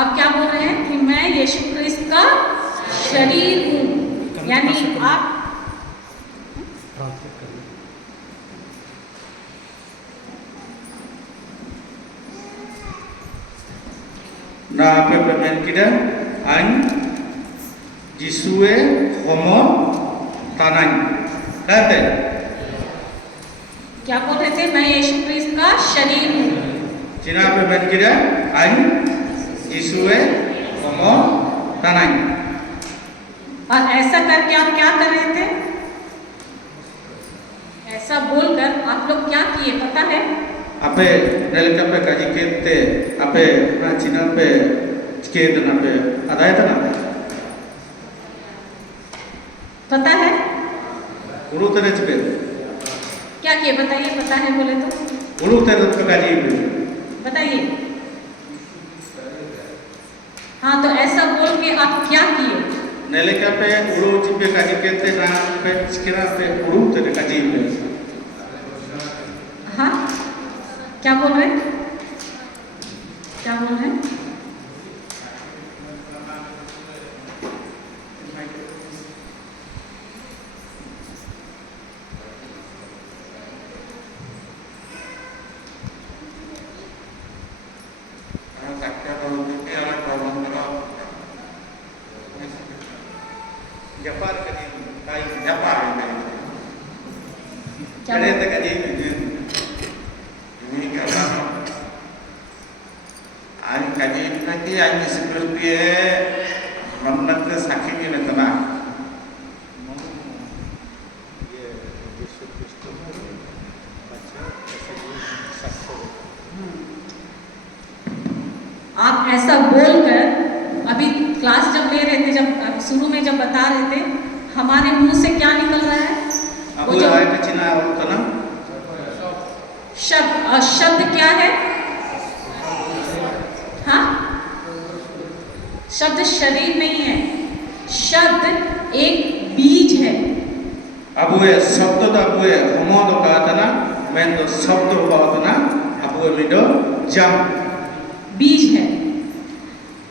आप क्या बोल रहे हैं कि मैं यीशु क्रिस्त का शरीर हूँ, यानी आप na apa pemain kita an Jisue homo tanang kata क्या बोल रहे थे? मैं यीशु क्रिस्त का शरीर हूँ। Cina pemain kita an Jisue homo tanang और ऐसा करके आप क्या कर रहे थे? ऐसा बोलकर आप लोग क्या किए पता है? apa nelka pe kaji kete apa na Cina pe kete na pe ada itu na पता है ulu tere cepet क्या किए? बताइए, पता है बोले तो ulu tere pe kaji pe बताइए। हाँ, तो ऐसा बोल के आप क्या किए? nelka pe ulu cepet kaji kete na pe sekira pe ulu tere kaji pe हाँ, क्या बोल रहे हैं? क्या बोल रहे हैं? Japar kaji kai Japar क्या kare बोल- te kaji ini karena an kaji nanti an seperti nampak sakit ini tenang आप ऐसा बोलकर अभी क्लास जब ले रहे थे, जब शुरू में जब बता रहे थे, हमारे मुंह से क्या निकल रहा है? Aku ada Cina orang tenang शब्द, और शब्द क्या है? हाँ, शब्द शरीर नहीं है, शब्द एक बीज है। Abu sabdo da abu homo do kata na men do sabdo kata na abu mido jam बीज है।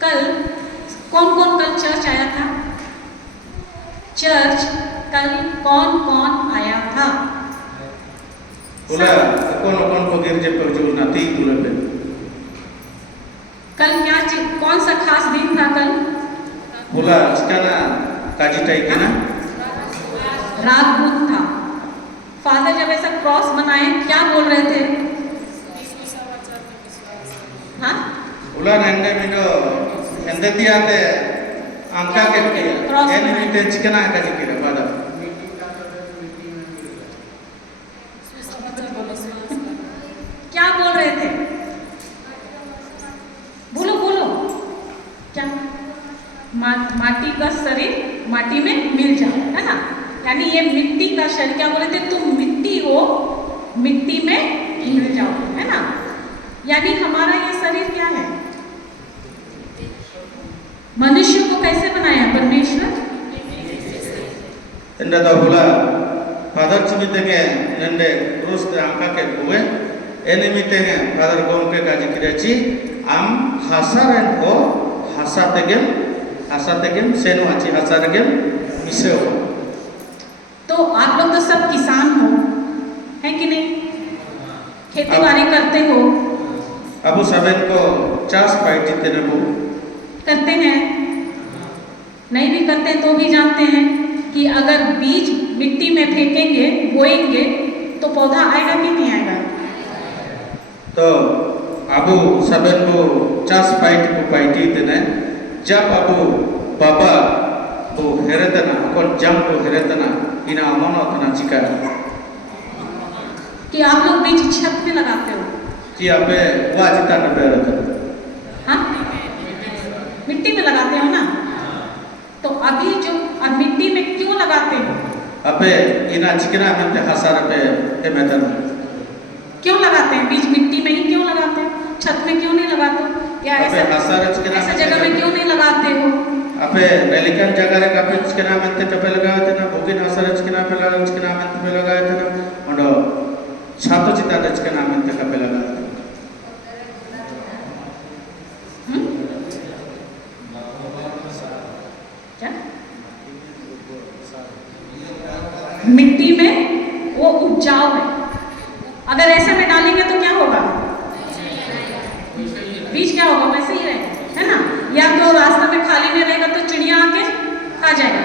कल कौन कौन कल चर्च आया था? चर्च कल कौन कौन आया था? Ula kon pagir je perjul nanti tulen deh. कल क्या कौन सा खास दिन था कल? Ula sekarang kaji tai kena राजदूत था। फादर जब ऐसा क्रॉस बनाए क्या बोल रहे थे? हाँ, Ula nende mido nende tiada angka ke Cross ini miten sekarang kaji kira pada क्या बोल रहे थे? बोलो बोलो, क्या? माटी का शरीर माटी में मिल जाए, है ना? यानी ये मिट्टी का शरीर, क्या बोले थे? तुम मिट्टी हो, मिट्टी में मिल जाओ, है ना? यानी हमारा ये शरीर क्या है? मनुष्य को कैसे बनाया परमेश्वर? nende dah ula pada cimite ke nende terus angka ke gue ini miten pada gon ke kaji kira ci am hasaran ko hasategem senu aci hasategem miseo तो आप लोग तो सब किसान हो, है कि नहीं? खेती बाड़ी करते हो, abu saben ko cas pai jite nebu करते हैं, नहीं भी करते तो भी जानते हैं कि अगर बीज मिट्टी में फेंकेंगे, बोएंगे तो पौधा आएगा कि नहीं आएगा? तो abu saben ko cas pai jite ne jab abu baba bu heretana kon jam bu heretana ina amono tana jika कि आप लोग बीज छत में लगाते हो, ci ape wajita ne berata हाँ? मिट्टी में लगाते हो ना? तो अभी जो अब मिट्टी में क्यों लगाते हो? ape ina cikina mente hasar ape emetan क्यों लगाते हैं बीज? मिट्टी में ही क्यों लगाते हो? छत में क्यों नहीं लगाते? या ape hasar cikina ऐसा जगह में क्यों नहीं लगाते हो? ape nelikan jagare kape cikina mente tepe lagate na bugin hasar cikina pe lagate cikina mente pe lagate na ondo छातो चिता cikina mente kape lagate मिट्टी में वो उपजाऊ है। अगर ऐसे में डालेंगे तो क्या होगा? बीज क्या होगा? वैसे ही रहेगा, है ना। या तो रास्ते में खाली में रहेगा तो चिड़िया आके खा जाएगा,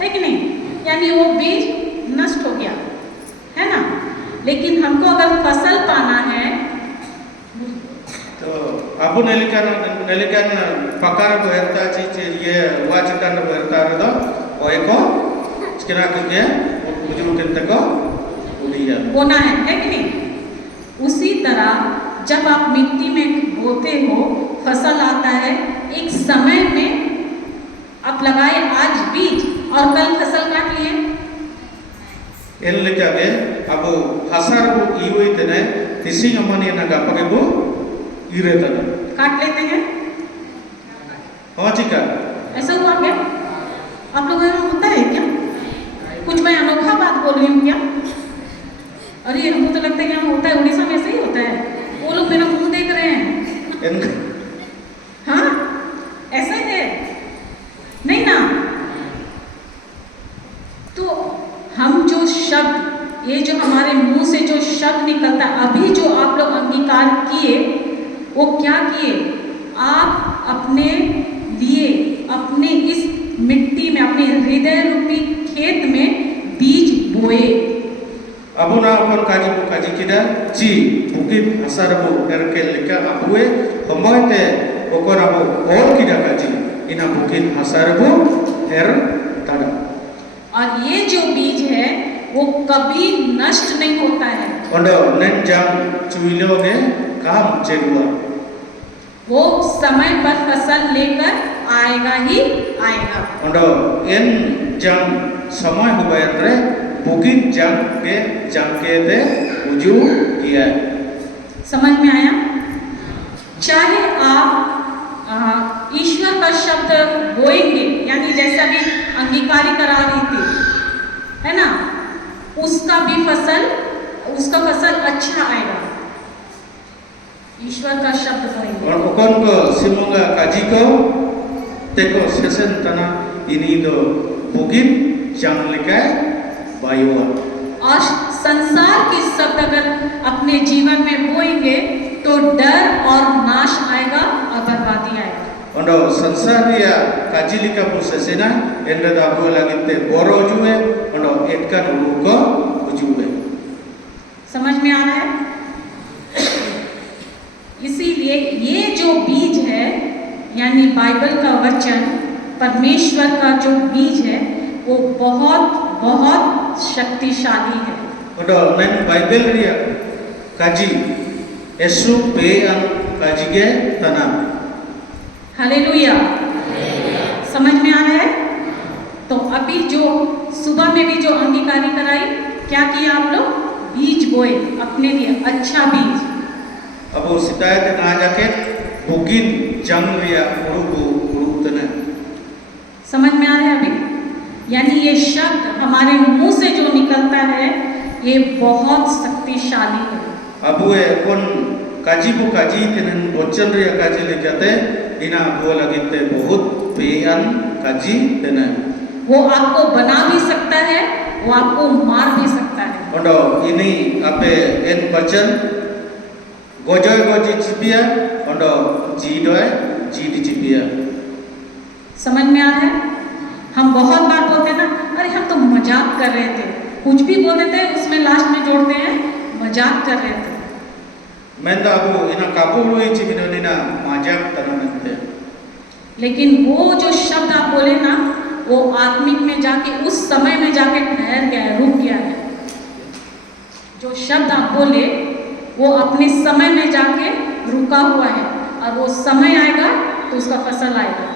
है कि नहीं? यानी वो बीज नष्ट हो गया, है ना। लेकिन हमको अगर फसल पाना है तो abu nelikan pakar berta cici ye wajikan berta rado oeko sekira ke ujung teko uliya बोना है कि नहीं? उसी तरह जब आप मिट्टी में बोते हो, फसल आता है, एक समय में आप लगाए आज बीज और कल फसल काट लिए। el lekabe abu hasar bu iwi tene tising amani naga pake bu ire tane काट लेते हैं, हाँ ठीक है। ऐसा हुआ क्या? आप लोगों में होता है क्या? कुछ मैं अनोखा बात बोल रही हूँ क्या? अरे हमको तो लगता है कि यहाँ होता है, उड़ीसा में ऐसे ही होता है। वो लोग मेरा मुंह देख रहे हैं। हाँ, ऐसा ही है, नहीं ना? तो हम जो शब्द, ये जो हमारे मुंह से जो शब्द निकलता है, अभी जो आप लोग अंगीकार किए, वो क्या किए? आप अपने लिए, अपने इस मिट्टी में, अपने हृदय रूपी खेत में बीज बोए। Abu na kon kaji kita ji bukit asar abu erkel leka abuwe homoy te okor abu all kita kaji ina bukit asar abu er tada और ये जो बीज है वो कभी नष्ट नहीं होता है। ondo nen jam cuilo ge kam cedua वो समय पर फसल लेकर आएगा ही आएगा। ondo en jam समय hubayan re bukit jam ke de uju kiya समझ में आया? चाहे आप ईश्वर का शब्द बोएंगे, यानी जैसे अभी अंगीकारी करा रही थी, है ना, उसका फसल अच्छा आएगा। ईश्वर का शब्द बोएंगे और ओकन को सिमुंगा काजी को teko sesen tanah ini do bukit jam lekai bayuwa और संसार के शब्द अगर अपने जीवन में बोएंगे तो डर और नाश आएगा और बर्बादी आएगा। ondo sansar ya kaji lika prosesena enda da abu lagi te boro juwe ondo etkan uluko ujuwe समझ में आ रहा है? इसीलिए ये जो बीज है, यानी बाइबल का वचन, परमेश्वर का जो बीज है, वो बहुत बहुत शक्तिशाली है। ondo nen bible ria kaji esu pe an kaji ge tanam hallelujah, समझ में आ रहा है? तो अभी जो सुबह में भी जो अंगीकारी कराई, क्या किया आप लोग? बीज बोए अपने लिए, अच्छा बीज। abu sitai te na jake bukit jam ria uru tene समझ में आ रहा है अभी? यानी ये शब्द हमारे मुंह से जो निकलता है, ये बहुत शक्तिशाली है। abu e kon kaji bu kaji tenen bochan ria kaji lekate ina abu lagi te बहुत पेयन काजी देना वो आपको बना भी सकता है, वो आपको मार भी सकता है। ondo ini ape en bachan gojoy goji chipia ondo jidoy jidi chipia समझ में आ रहा है? हम बहुत बार बोलते हैं ना, अरे हम तो मजाक कर रहे थे, कुछ भी बोल देते हैं, उसमें लास्ट में जोड़ते हैं मजाक कर रहे थे। menda abu ina kapulu chipina nina majak tanante लेकिन वो जो शब्द आप बोले ना, वो आत्मिक में जाके, उस समय में जाके ठहर गया है, रुक गया है। जो शब्द आप बोले वो अपने समय में जाके रुका हुआ है, और वो समय आएगा तो उसका फसल आएगा।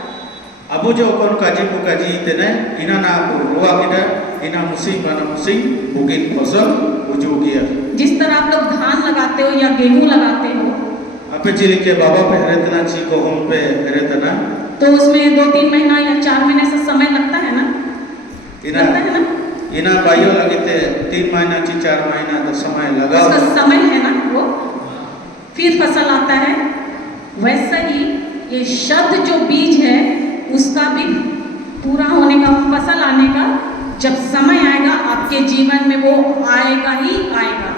abu jo kon kaji bu kaji tene ina na abu ruwa kita ina musing mana musing bukit फसल uju kia जिस तरह आप लोग धान लगाते हो या गेहूं लगाते हो, ape jili ke baba pe heretna chi ko hum pe heretna तो उसमें 2-3 महीना या 4 महीने से समय लगता है ना? ina लगता है ना? ina bayo lagi te 3 महीना ची 4 महीना तो समय लगा उसका समय है ना, वो फिर फसल आता है। वैसा ही ये शब्द जो बीज है, उसका भी पूरा होने का, फसल आने का जब समय आएगा आपके जीवन में वो आएगा ही आएगा।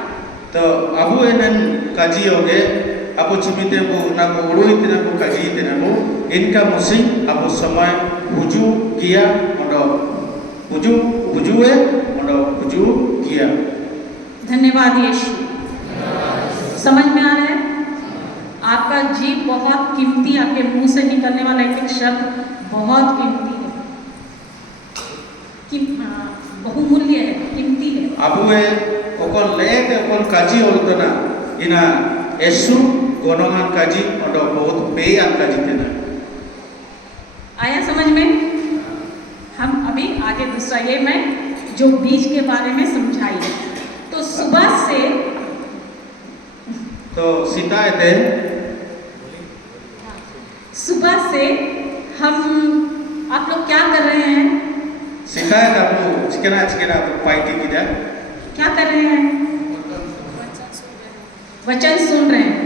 तो abu enen kaji oge abu cimite bu nabu urui tina bu kaji tina bu inka musing abu samay huju kia ondo hujue ondo huju kia। धन्यवाद यीशु। समझ में आ रहा है? आपका जीव बहुत कीमती, आपके मुंह से निकलने वाला एक एक शब्द बहुत कीमती है, बहुमूल्य है, कीमती है। abu okon leke okon kaji oltona ina esu gonongan kaji ondo बहुत पेyan kaji tina। आया समझ में? हम अभी आगे दूसरा ये मैं जो बीज के बारे में समझाई, तो सुबह से तो सीता थे सुबह से हम आप लोग क्या कर रहे हैं? सीता है आपको चिकना तो पाइटी की जा क्या कर रहे हैं? वचन सुन रहे हैं।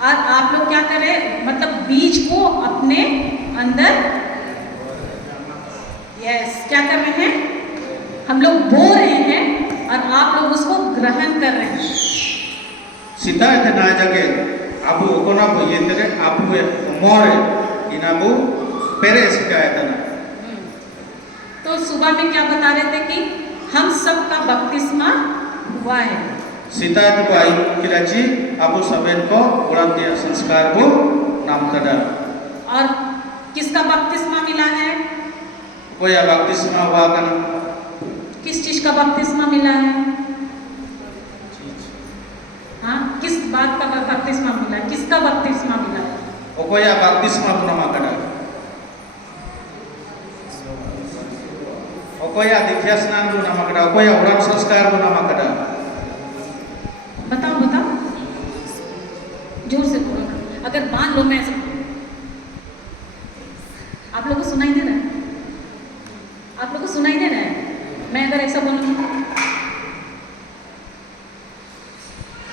और आप लोग क्या कर रहे हैं? मतलब बीज को अपने अंदर क्या कर रहे हैं? हम लोग बो रहे हैं और आप लोग उसको ग्रहण कर रहे हैं। सीता है ना जाके abu okona bu yendere abu more inabu pere Sita है ना। तो सुबह में क्या बता रहे थे कि हम सब का बपतिस्मा हुआ है। सीता है तो आई किलाची abu सबेन को उड़ान दिया संस्कार को नाम करा। और किसका बपतिस्मा मिला है? कोई बपतिस्मा हुआ करना। किस चीज का बपतिस्मा मिला है? हाँ, किस बात का बपतिस्मा मिला है? किसका बपतिस्मा मिला है? कोई बपतिस्मा पुनमा करा। कोई दीक्षा स्नान पुनमा करा। कोई उड़ान संस्कार पुनमा करा। बताओ बताओ, जोर से बोलो। अगर मान लो मैं आप लोगों को सुनाई दे रहा है? आप लोगों को सुनाई दे रहा है? मैं अगर ऐसा बोलूँ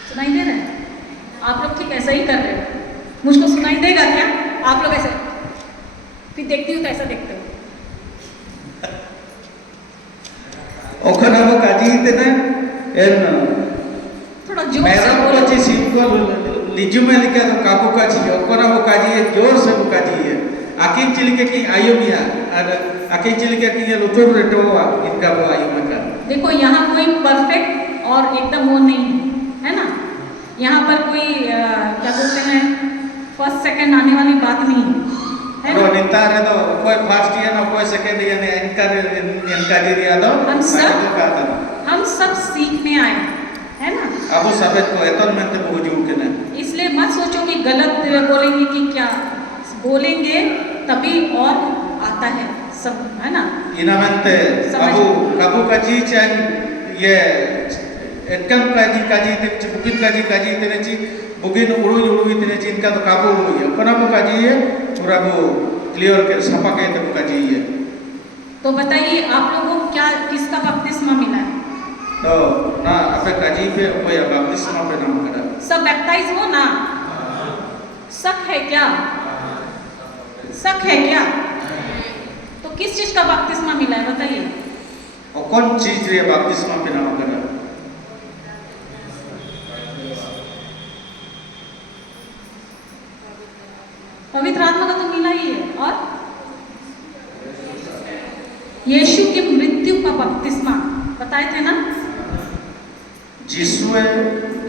सुनाई दे रहा है? आप लोग ठीक ऐसा ही कर रहे हो। मुझको सुनाई देगा क्या? आप लोग ऐसे फिर देखती हूँ तो ऐसा देखते हो। ओखना वो काजी इतने एन थोड़ा जोर से मेरा बोलो। काजी सिंपल लिजु में लिखा तो काबू काजी है। ओखना वो काजी है जोर से वो काजी है। आकिन चिलिके की आयु मिया आकिन चिलिके की ये लुतुर रेटो हुआ इनका वो आयु में का। देखो यहाँ कोई परफेक्ट और एकदम वो नहीं है ना। यहाँ पर कोई क्या बोलते हैं फर्स्ट सेकंड आने वाली बात नहीं है तो ना। निंता है तो कोई फर्स्ट ईयर ना कोई सेकंड ईयर ने इनका दिया तो हम सब सीखने आए है ना। अब उस सबे को एतन में तो बहुत जोर के ना। इसलिए मत सोचो कि गलत बोलेंगे कि क्या बोलेंगे तभी और आता है सब है ना। इना मनते काबू का चीज ये एटकन काजी ते बुकिन काजी तेरे ची बुकिन उड़ू तेरे ची इनका तो काबू उड़ू है। कोना वो काजी है पूरा वो क्लियर के सपा के तो काजी है। तो बताइए आप लोगों को क्या किसका बपतिस्मा मिला है? तो ना अपने काजी पे कोई बपतिस्मा पे नाम करा। सब बैप्टाइज हो ना? शक है क्या? शक है क्या? तो किस चीज का बपतिस्मा मिला है बताइए? और कौन चीज रे बपतिस्मा पे नाम करा? पवित्र आत्मा का तो मिला ही है। और यीशु की मृत्यु का बपतिस्मा बताए थे ना। जिसमें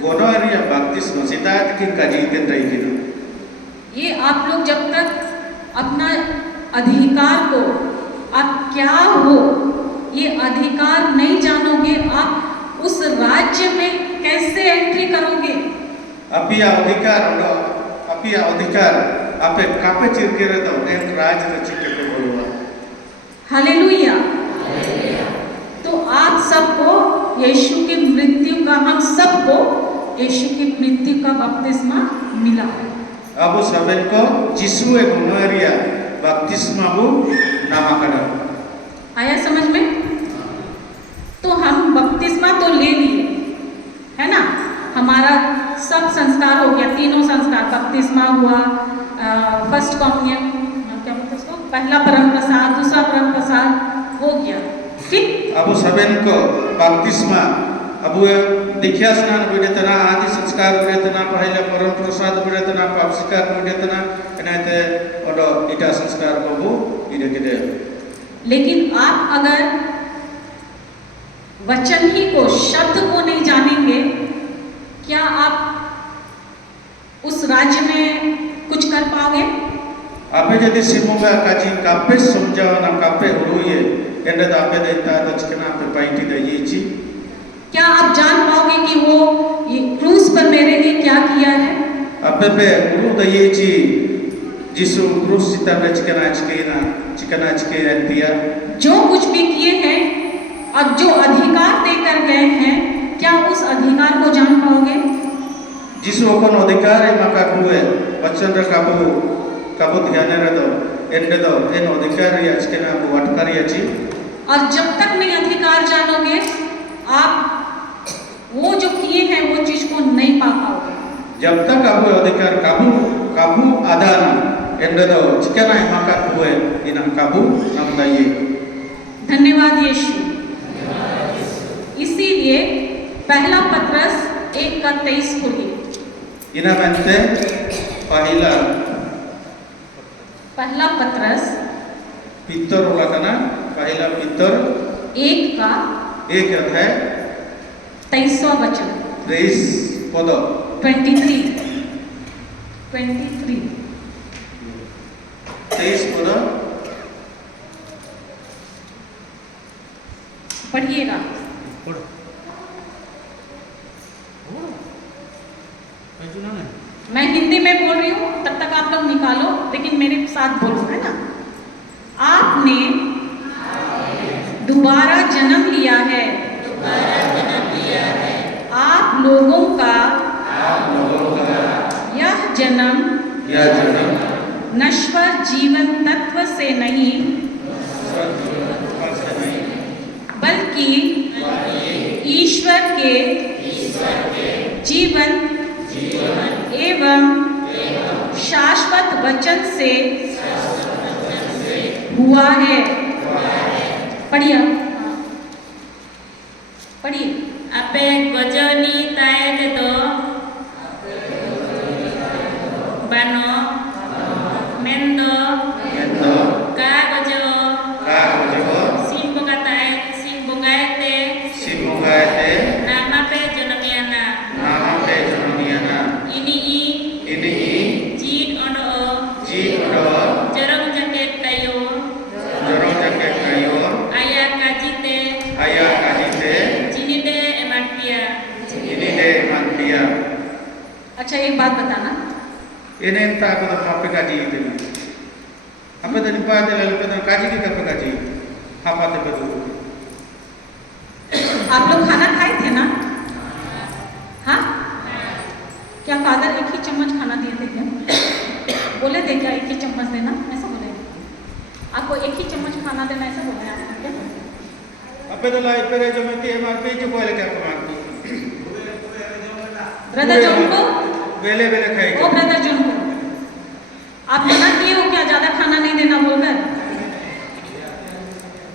गोनोरिया बपतिस्मा सीता की काजी के रही थी। ये आप लोग जब तक अपना अधिकार को आप क्या हो ये अधिकार नहीं जानोगे आप उस राज्य में कैसे एंट्री करोगे? अभी अधिकार आप कापे चिरके रहते हो एक राज रचित के बोलवा। हालेलुया। तो आप सबको यीशु की मृत्यु का हम सबको यीशु की मृत्यु का बपतिस्मा मिला। अब सबन को जिसु एक गोनोरिया बपतिस्मा वो नामकरण आया समझ में? तो हम बपतिस्मा तो ले लिए है ना। हमारा सब संस्कार हो गया, तीनों संस्कार बपतिस्मा हुआ, फर्स्ट कम्युनियन क्या बोलते हैं उसको, पहला परम प्रसाद, दूसरा परम प्रसाद हो गया। फिर Abu saben ko baptisma abu dikya snan budetana adi sanskar budetana pahila param prasad budetana papsikar budetana enate odo ita sanskar ko ide kede. लेकिन आप अगर वचन ही को शब्द को नहीं जानेंगे, क्या आप उस राज्य में कुछ कर पाओगे? Ape jadi semoga kaji kape somjawana kape uruye ende da ape deta da chikana ape paiti da yichi. क्या आप जान पाओगे कि वो ये क्रूस पर मेरे लिए क्या किया है? Ape pe uru da yichi जिसु क्रूस चिता पे चिकना चिके दिया. जो कुछ भी किए हैं और जो अधिकार देकर गए हैं, क्या उस अधिकार को जान पाओगे? जिसु अपन अधिकार है मका कुए बच्चन रे काबू ध्यान रे दो एंडे दो एन अधिकार या चिकना को अटकारी अछि. और जब तक नहीं अधिकार जानोगे, आप वो जो किए हैं वो चीज को नहीं पा पाओगे. जब तक आपको अधिकार काबू आधान एंडे दो चिकना मका कुए इन काबू नाम दाइए. धन्यवाद यीशु. इसीलिए पहला पत्रस 1:23 खोलिए. इना बनते पहला पत्रस पित्तर होला कना पहला पित्तर 1 अध्याय 23वां वचन 23 पद 23 पद पढ़िएगा. मैं हिंदी में बोल रही हूँ, तब तक आप लोग निकालो, लेकिन मेरे साथ बोलो, है ना. आपने दोबारा जन्म लिया है. आप लोगों का यह जन्म नश्वर जीवन तत्व से नहीं, बल्कि ईश्वर के जीवन एवं शाश्वत वचन से हुआ है. पढ़िए. Ape gojoni tae to bano mendo ka gojo simbo gaete nama pe jonomiana ini jid ono jorong jaket tayo ayah kajite jinide emantia. अच्छा, एक बात बताना. ini entah aku tak apa kaji itu. Apa tadi pada lalu pada kaji kita apa kaji? Apa tu betul? आप लोग खाना खाए थे ना? हाँ? क्या फादर एक ही चम्मच खाना दिए थे क्या? बोले थे क्या एक ही चम्मच देना? ऐसा बोले? आपको एक ही चम्मच खाना देना ऐसा बोले आपको क्या? Apa tu lah itu जो मैं तीन मार पे जो बोले क्या कमाल? ब्रदर जॉन को? वेले खाएगा. ओ ब्रदर जॉन को, आप मना किए हो क्या ज्यादा खाना नहीं देना बोलकर?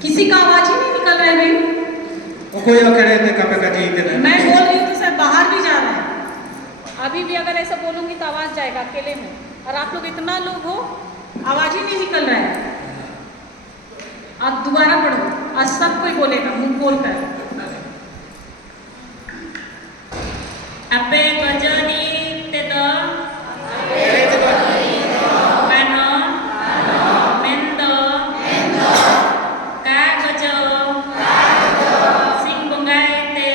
किसी का आवाज ही नहीं निकल रहा है भाई. वो कोई अकेले थे कब काजी इतने. मैं बोल रही हूँ तो सर बाहर भी जा रहा है. अभी भी अगर ऐसा बोलूंगी तो आवाज जाएगा अकेले में, और आप लोग इतना लोग हो, आवाज ही नहीं निकल रहा है. आप दोबारा पढ़ो और सब कोई बोलेगा मुंह खोलकर. Ape gojoni te to bano mendo ka gojo simbo gaete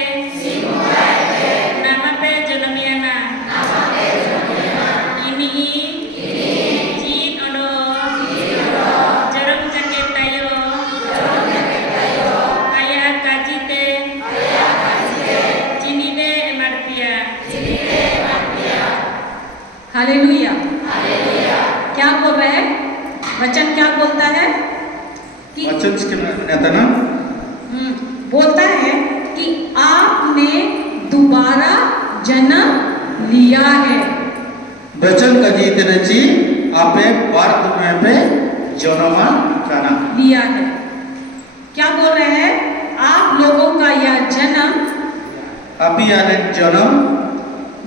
nama pe jonomiana ini jid ono jorong jaket tayo ayah kajite jinide emartia. Hallelujah. क्या बोल रहे हैं? वचन क्या बोलता है? कि वचन किसके नेता ना? बोलता है कि आपने दोबारा जन्म लिया है. वचन का जीत नची आपे भारत में पे जन्म करना लिया है. क्या बोल रहे हैं? आप लोगों का यह जन्म api ane janam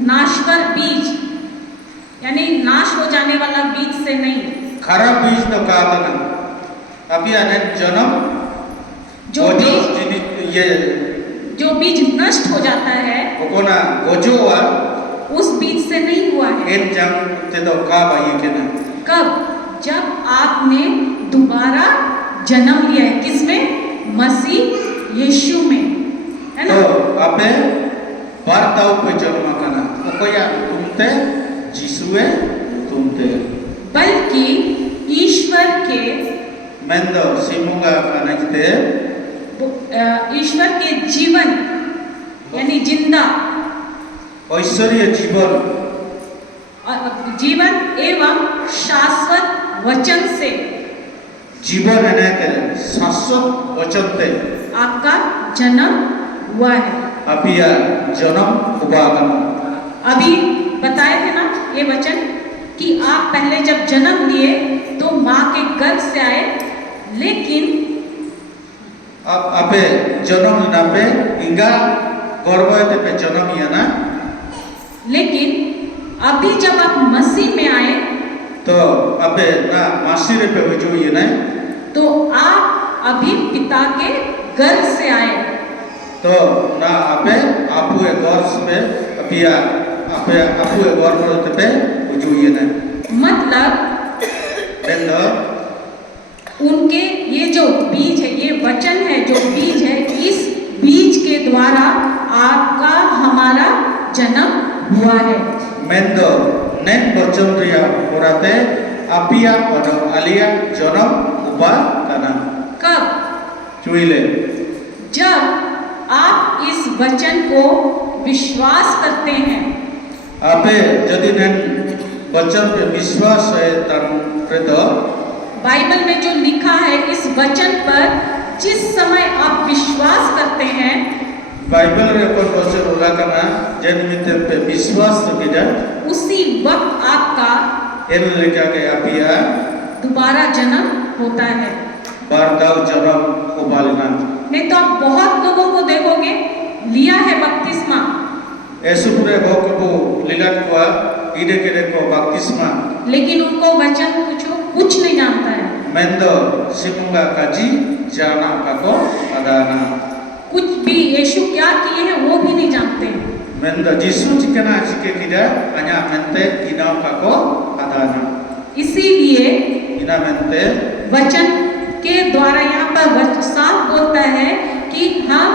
नाशवर बीज यानी नाश हो जाने वाला बीज से नहीं, kharap bij do kaadana api ane janam जो gojo बीज jini ye जो बीज नष्ट हो जाता है okona gojoa उस बीज से नहीं हुआ है। en jang te do ka ba ye kena कब? जब आपने दोबारा जन्म लिया है, किसमें? मसीह यीशु में, है ना? तो ape bartau pe janma kana okoya tumte jisue tumte बल्कि ईश्वर के mendo simunga kana jite ईश्वर के जीवन यानी जिंदा ऐश्वर्य जीवन जीवन एवं शाश्वत वचन से जीवन है के शाश्वत वचन ते आपका जन्म हुआ है। अपिया जन्म उबागम अभी बताए थे ना ये वचन कि आप पहले जब जन्म लिए तो माँ के गर्भ से आए, लेकिन अब अबे जन्म ना पे इंगा गर्भवती पे जन्म या ना लेकिन अभी जब आप मसीह में आए तो अबे ना मासीरे पे जो ये ना तो आप अभी पिता के गर्भ से आए। तो ना अबे आपुए गर्भ पे अपिया अबे आपुए गर्भवती पे जो ये ना मतलब बेंदो उनके ये जो बीज है, ये वचन है जो बीज है, इस बीज के द्वारा आपका हमारा जन्म हुआ है। मेंदो नेन बचन रिया होराते अपिया और आलिया जन्म उबा कना कब? चुइले जब आप इस वचन को विश्वास करते हैं। आपे यदि नेन बचन पे विश्वास है तन प्रदो बाइबल में जो लिखा है इस वचन पर जिस समय आप विश्वास करते हैं बाइबल रे पर बचन उला कना जन मिते पे विश्वास तो किजा उसी वक्त आपका एन लेका के अपिया दोबारा जन्म होता है। बारदाव जन्म उबालना नहीं तो आप बहुत लोगों को देखोगे लिया है बपतिस्मा, ऐसु पूरे भोकबो लीला को इडे के को बपतिस्मा लेकिन उनको वचन कुछ नहीं जानता है। मेंदो सिमुंगा काजी जाना काको अदाना कुछ भी यीशु क्या किए हैं वो भी नहीं जानते हैं। मेंदो जिसु चिकना चिके किदा अन्या मेंते इनाव काको अदाना इसीलिए इना मेंते वचन के द्वारा यहाँ पर साफ बोलता है कि हम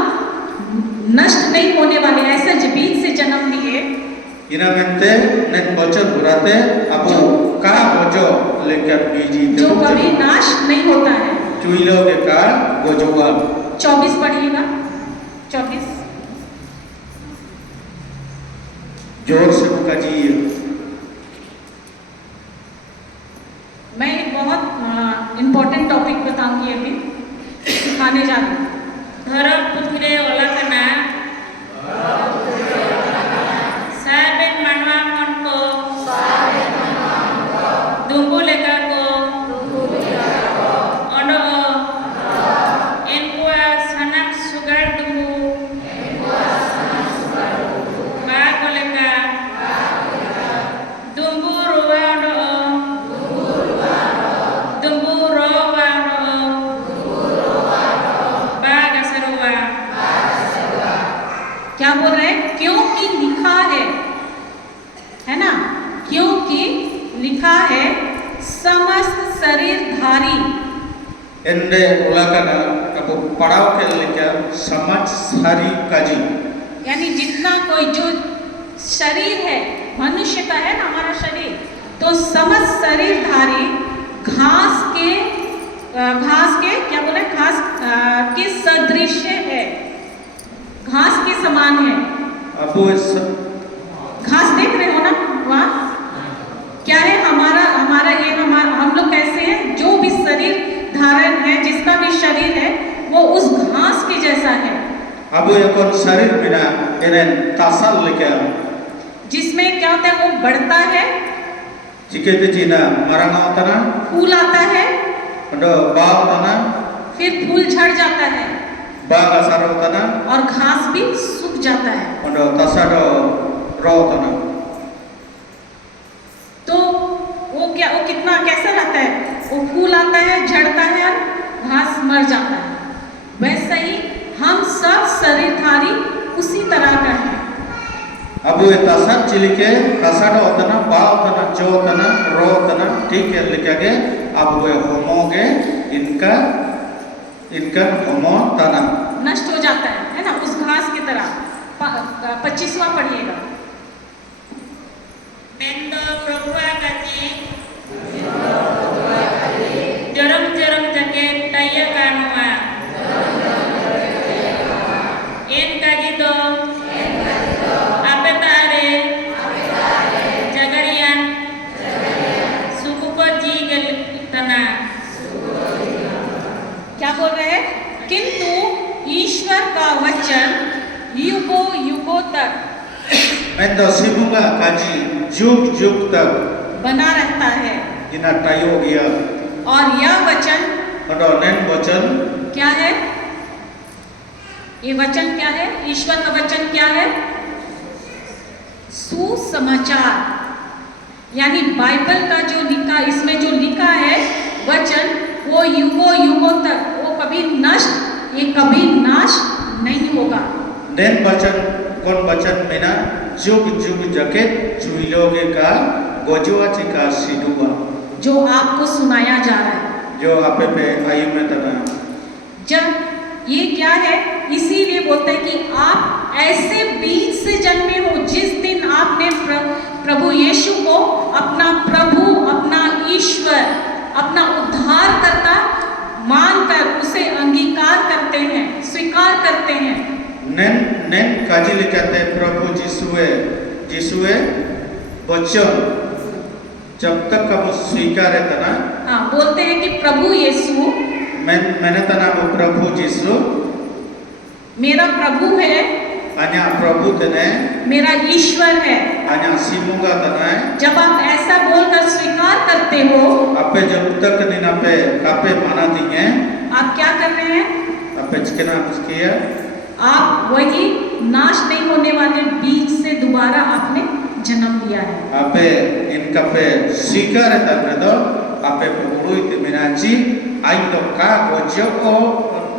नष्ट नहीं होने वाले, ऐसे बीज से जन्म लिए इना मेंते नेन बचन बुराते अबो का बोजो लेकर बीजी जो कभी नाश नहीं होता है। चुइलो के का गोजोवा 24 पढ़िएगा 24 जोर से काजी मैं एक बहुत इम्पोर्टेंट टॉपिक बताऊंगी अभी सिखाने जा रही हूँ। धरम पुथरे ओला कना साबेन मनवा मन को दुंबु लेका को ओनो एनकुआ सनम सुगार दुंबु बा को लेका दुंबु रुवा ओनो दुंबु रोवा ओनो बा गसरुवा क्या बोल रहे हैं? क्योंकि लिखा है ना? क्योंकि लिखा है समस्त शरीरधारी एंडे ओला कना अबो पढ़ाओ के लेकर समझ सारी काजी यानी जितना कोई जो शरीर है मनुष्य का है ना हमारा शरीर, तो समस्त शरीरधारी घास के क्या बोले घास के सदृश है, घास के समान है। अबो घास देख रहे हो ना वहाँ क्या है? हम लोग कैसे हैं? जो भी शरीर धारण है, जिसका भी शरीर है वो उस घास के जैसा है। अबो एक शरीर बिना एने तासल लेकर जिसमें क्या होता है? वो बढ़ता है, चिकेते जीना मरना होता ना फूल आता है, अंडो बाल होता ना फिर फूल झड़ जाता है। ba asaro tana और घास भी सूख जाता है। ondo tasado ro tana तो वो कितना कैसा रहता है, वो फूल आता है, झड़ता है और घास मर जाता है। वैसे ही हम सब शरीरधारी उसी तरह का है। abu tasat chilike tasado tana ba tana jo tana ro tana ठीक है लिखा abu homo ge इनका होमो तना नष्ट हो जाता है ना, उस घास की तरह। 25वां पढ़िएगा। Mendo Prabhupada kaji Jaram jaket taya kanwa En kaji do Apeta are Jagarian Suku ko jigel tana क्या बोल रहे हैं? किंतु ईश्वर का वचन युगों युगों तक Mendo sibuga kaji juk juk tak बना रहता है। ina tayo dia और यह वचन ondo nen bocan क्या है? ये वचन क्या है? ईश्वर का वचन क्या है? सुसमाचार, यानी बाइबल का जो लिखा, इसमें जो लिखा है वचन, वो युगों युगों तक, वो कभी नष्ट, ये कभी नाश नहीं होगा। nen bocan kon bocan mena juk juk jaket chuiloge ka gojua chika siduba जो आपको सुनाया जा रहा है, जो आपे पे आयु में तना जब ये क्या है, इसीलिए बोलते हैं कि आप ऐसे बीज से जन्मे हो। जिस दिन आपने प्रभु यीशु को अपना प्रभु, अपना ईश्वर, अपना उद्धारकर्ता मानकर उसे अंगीकार करते हैं, स्वीकार करते हैं। nen nen kaji लिखते प्रभु जिसुए बच्चों जब तक आप स्वीकार है तना हाँ, बोलते हैं कि प्रभु यीशु मैंने तना वो प्रभु जिसु मेरा प्रभु है, अन्य प्रभु तने मेरा ईश्वर है। अन्य सिमुगा तना है जब आप ऐसा बोलकर स्वीकार करते हो, आपे जब तक नहीं आपे आपे माना दिए आप क्या कर रहे हैं? आपे चिकना किया आप वही नाश नहीं होने वाले बीज से दोबारा आपने जन्म लिया है। आपे इनका पे स्वीकार है तने तो आपे पुरुष ते मिनाची आइंदो का गोजो को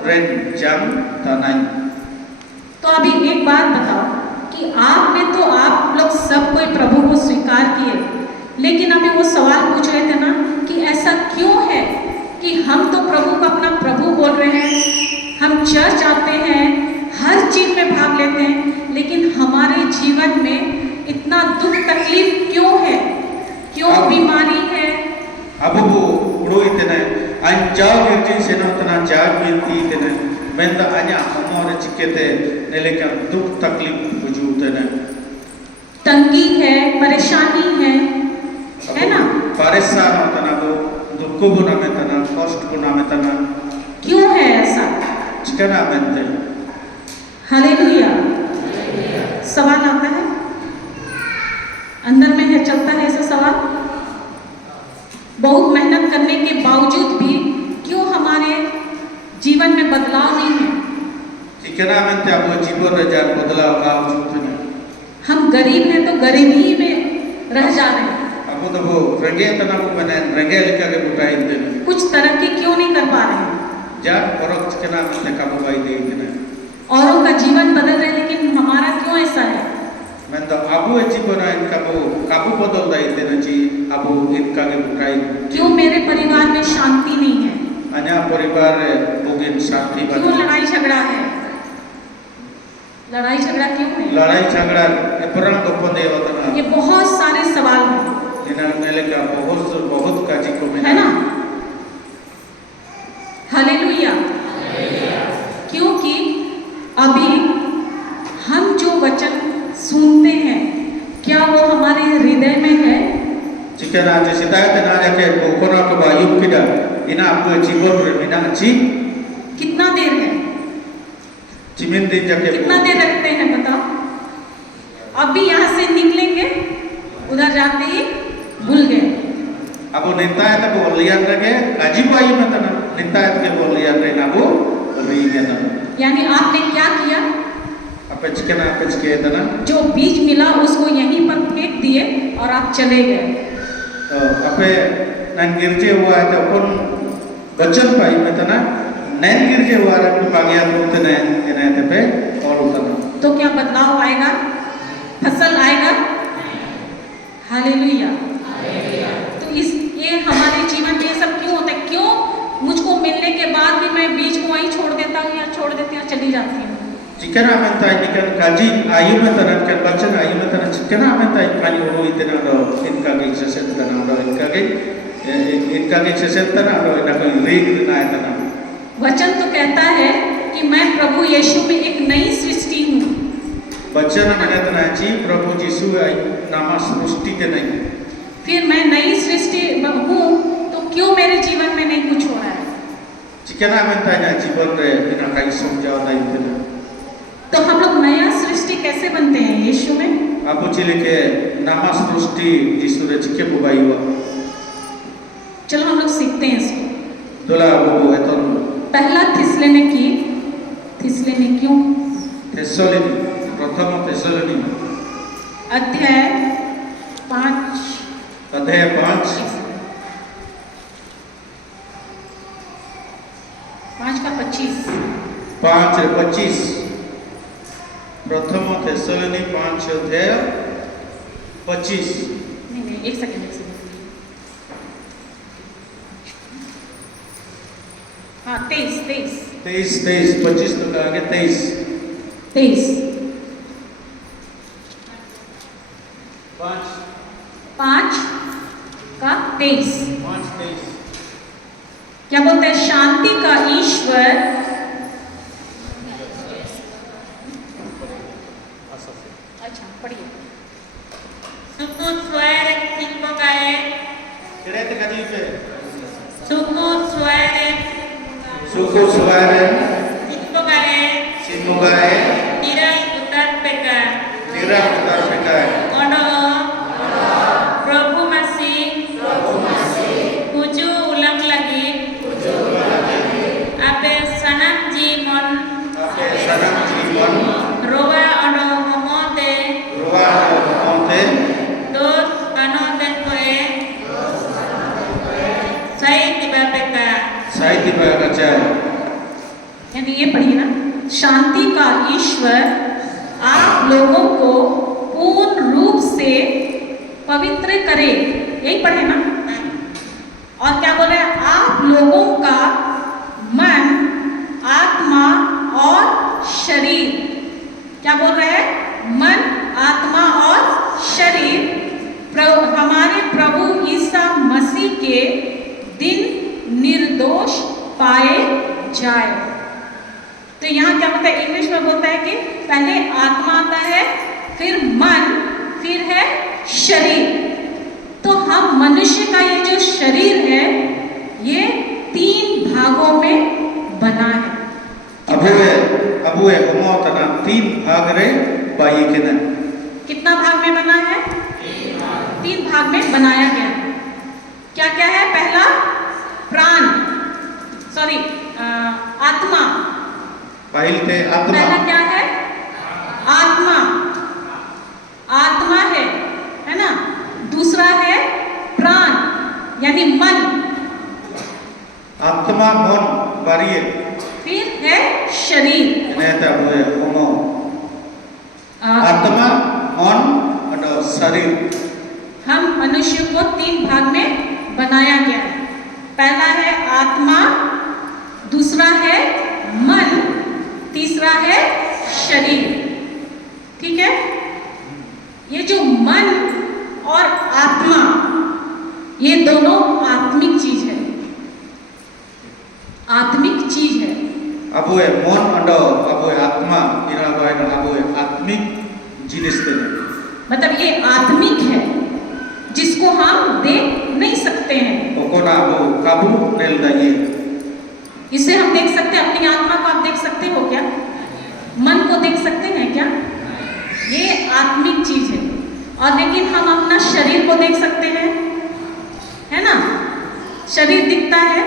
रेन जंग तनाई। तो अभी एक बात बताओ कि आपने तो आप लोग सब कोई प्रभु को स्वीकार किए, लेकिन अभी वो सवाल पूछ रहे थे ना कि ऐसा क्यों है कि हम तो प्रभु को अपना प्रभु बोल रहे हैं, हम चर्च आते हैं, हर चीज में भाग लेते हैं, लेकिन हमारे जीवन में इतना दुख तकलीफ क्यों है, क्यों बीमारी है? अब वो पुरुष तने आइन जाओ गिरजी से ना तना जाग गिरती तने मैंने आया हमारे चिकेते नेलेका दुख तकलीफ वजूद तने तंगी है, परेशानी है ना? परेशान होता ना वो दुख को बुना में तना कष्ट बुना में तना क्यों है ऐसा? चिकना में थे हालेलुया। सवाल आता है अंदर में है, चलता है ऐसा सवाल। बहुत मेहनत करने के बावजूद भी क्यों हमारे जीवन में बदलाव नहीं है? चिकना में थे अब वो जीवन रजार बदलाव का वजूद नहीं। हम गरीब हैं तो गरीबी में रह जा रहे हैं। अब वो तो वो रंगे तना वो मैंने रंगे लिखा के बुटाई देने कुछ तरक्की क्यों नहीं कर पा रहे हैं? जार परक चिकना में थे काबू बाई दे देने औरों का जीवन बदल रहे हैं, लेकिन हमारा क्यों ऐसा है? मैं तो अबू जीवन इनका वो काबू बदल दाई देने जी अबू इनका के बुटाई क्यों मेरे परिवार में शांति नहीं है? अन्य परिवार बुगिन शांति क्यों लड़ाई झगड़ा है? लड़ाई झगड़ा क्यों है? लड़ाई झगड़ा परम दोपंदे होता ना ये बहुत सारे सवाल हैं, जिन्हें मेले का बहुत काजी को मिला है ना? हालेलुया। क्योंकि अभी हम जो वचन सुनते हैं, क्या वो हमारे हृदय में है? चिकन आज सितायत ना रखे कोकोना के वायु किड़ा इना आपको जीवन रमिना ची कितना देर है? चिमिन दिन जाके कितना देर रखते हैं बताओ? अभी यहाँ से निकलेंगे, उधर जाते ही भूल गए। अब वो निंदा है तो बोल लिया रखे काजी वायु में तना निंदा है तो बोल लिया रहे ना वो beri gana. यानी आपने क्या किया, Apa cike dana. जो बीज मिला उसको यहीं पर फेंक दिए और आप चले गए। Apa nan girje huआ है तो कौन बचन पाई में तना नैन गिरजे हुआ है तो बागियात होते ने इन्हें ते पे और उतना। तो क्या बदलाव आएगा, फसल आएगा? हालेलुया। तो ये हमारे जीवन में ये सब क्यों होता है? क्यों मुझको मिलने के बाद भी मैं बीज को वहीं छोड़ देता हूँ या छोड़ देती हूँ, चली जाती हूँ? Jika aman tay nikan kaji ayu matanan kan bacaan ayu matanan jika aman tay kaji orang itu nado inka ke seset tanah nado inka ke seset tanah nado ina ko rig na tanah. वचन तो कहता है कि मैं प्रभु यीशु में एक नई सृष्टि हूँ। बच्चन मैंने तना जी प्रभु यीशु आई नामा सृष्टि के नहीं। फिर मैं नई सृष्टि हूँ तो क्यों मेरे जीवन में नहीं कुछ हो रहा है? jika aman tay na जीवन रे ina kai समझाओ ना इतना। तो हम लोग नया सृष्टि कैसे बनते हैं यीशु में? आपो चिले के नामा सृष्टि यीशु रे चिके बुबाई हुआ। चलो हम लोग सीखते हैं इसको। दोला वो है तो पहला थिस्सलुनीकी थेसलोनिकी प्रथम थेसलोनिकी अध्याय 5 का 25 प्रथम थेसलोनिकी 5 अध्याय 25। नहीं एक सेकंड हाँ 23 25 तो आगे 23 5 का 23 क्या बोलते हैं? शांति का ईश्वर अच्छा पढ़िए। Suku suara singkokae. Kereta kadi pe. Suku suara Suku suara singkokae. Tirai utar peka. Ono Prabhu masih Puju ulang lagi. Ape sanam jimon Roa ono momote Dos anoten koe Sai tiba peka. यानी ये पढ़िए ना, शांति का ईश्वर आप लोगों को पूर्ण रूप से पवित्र करे। यही पढ़े ना। और क्या बोल रहे हैं? आप लोगों का मन, आत्मा और शरीर, क्या बोल रहे हैं? मन, आत्मा और शरीर हमारे प्रभु ईसा मसीह के दिन निर्दोष पाए जाए। तो यहाँ क्या बोलता है? इंग्लिश में बोलता है कि पहले आत्मा आता है, फिर मन, फिर है शरीर। तो हम मनुष्य का ये जो शरीर है ये 3 भागों में बना है। अबुए तना 3 भाग रे बाई के ना। कितना भाग में बना है? 3 भाग में बनाया गया है। क्या क्या है? पहला प्राण, आत्मा। पहला क्या है? आत्मा है ना। दूसरा है प्राण यानी मन, आत्मा मन बारिये। फिर है शरीर। आत्मा मन और शरीर। हम मनुष्य को 3 भाग में बनाया गया है। पहला है आत्मा, दूसरा है मन, तीसरा है शरीर। ठीक है? ये जो मन और आत्मा ये दोनों आत्मिक चीज है। अबुए मन अंडो अबुए आत्मा इरा बाय ना अबुए आत्मिक जिनिस ते। मतलब ये आत्मिक है जिसको हम देख नहीं सकते हैं। ओकोना अबु काबू नेल दाइए। इसे हम देख सकते हैं। अपनी आत्मा को आप देख सकते हो क्या? मन को देख सकते हैं क्या? ये आत्मिक चीज है। और लेकिन हम अपना शरीर को देख सकते हैं, है ना? शरीर दिखता है।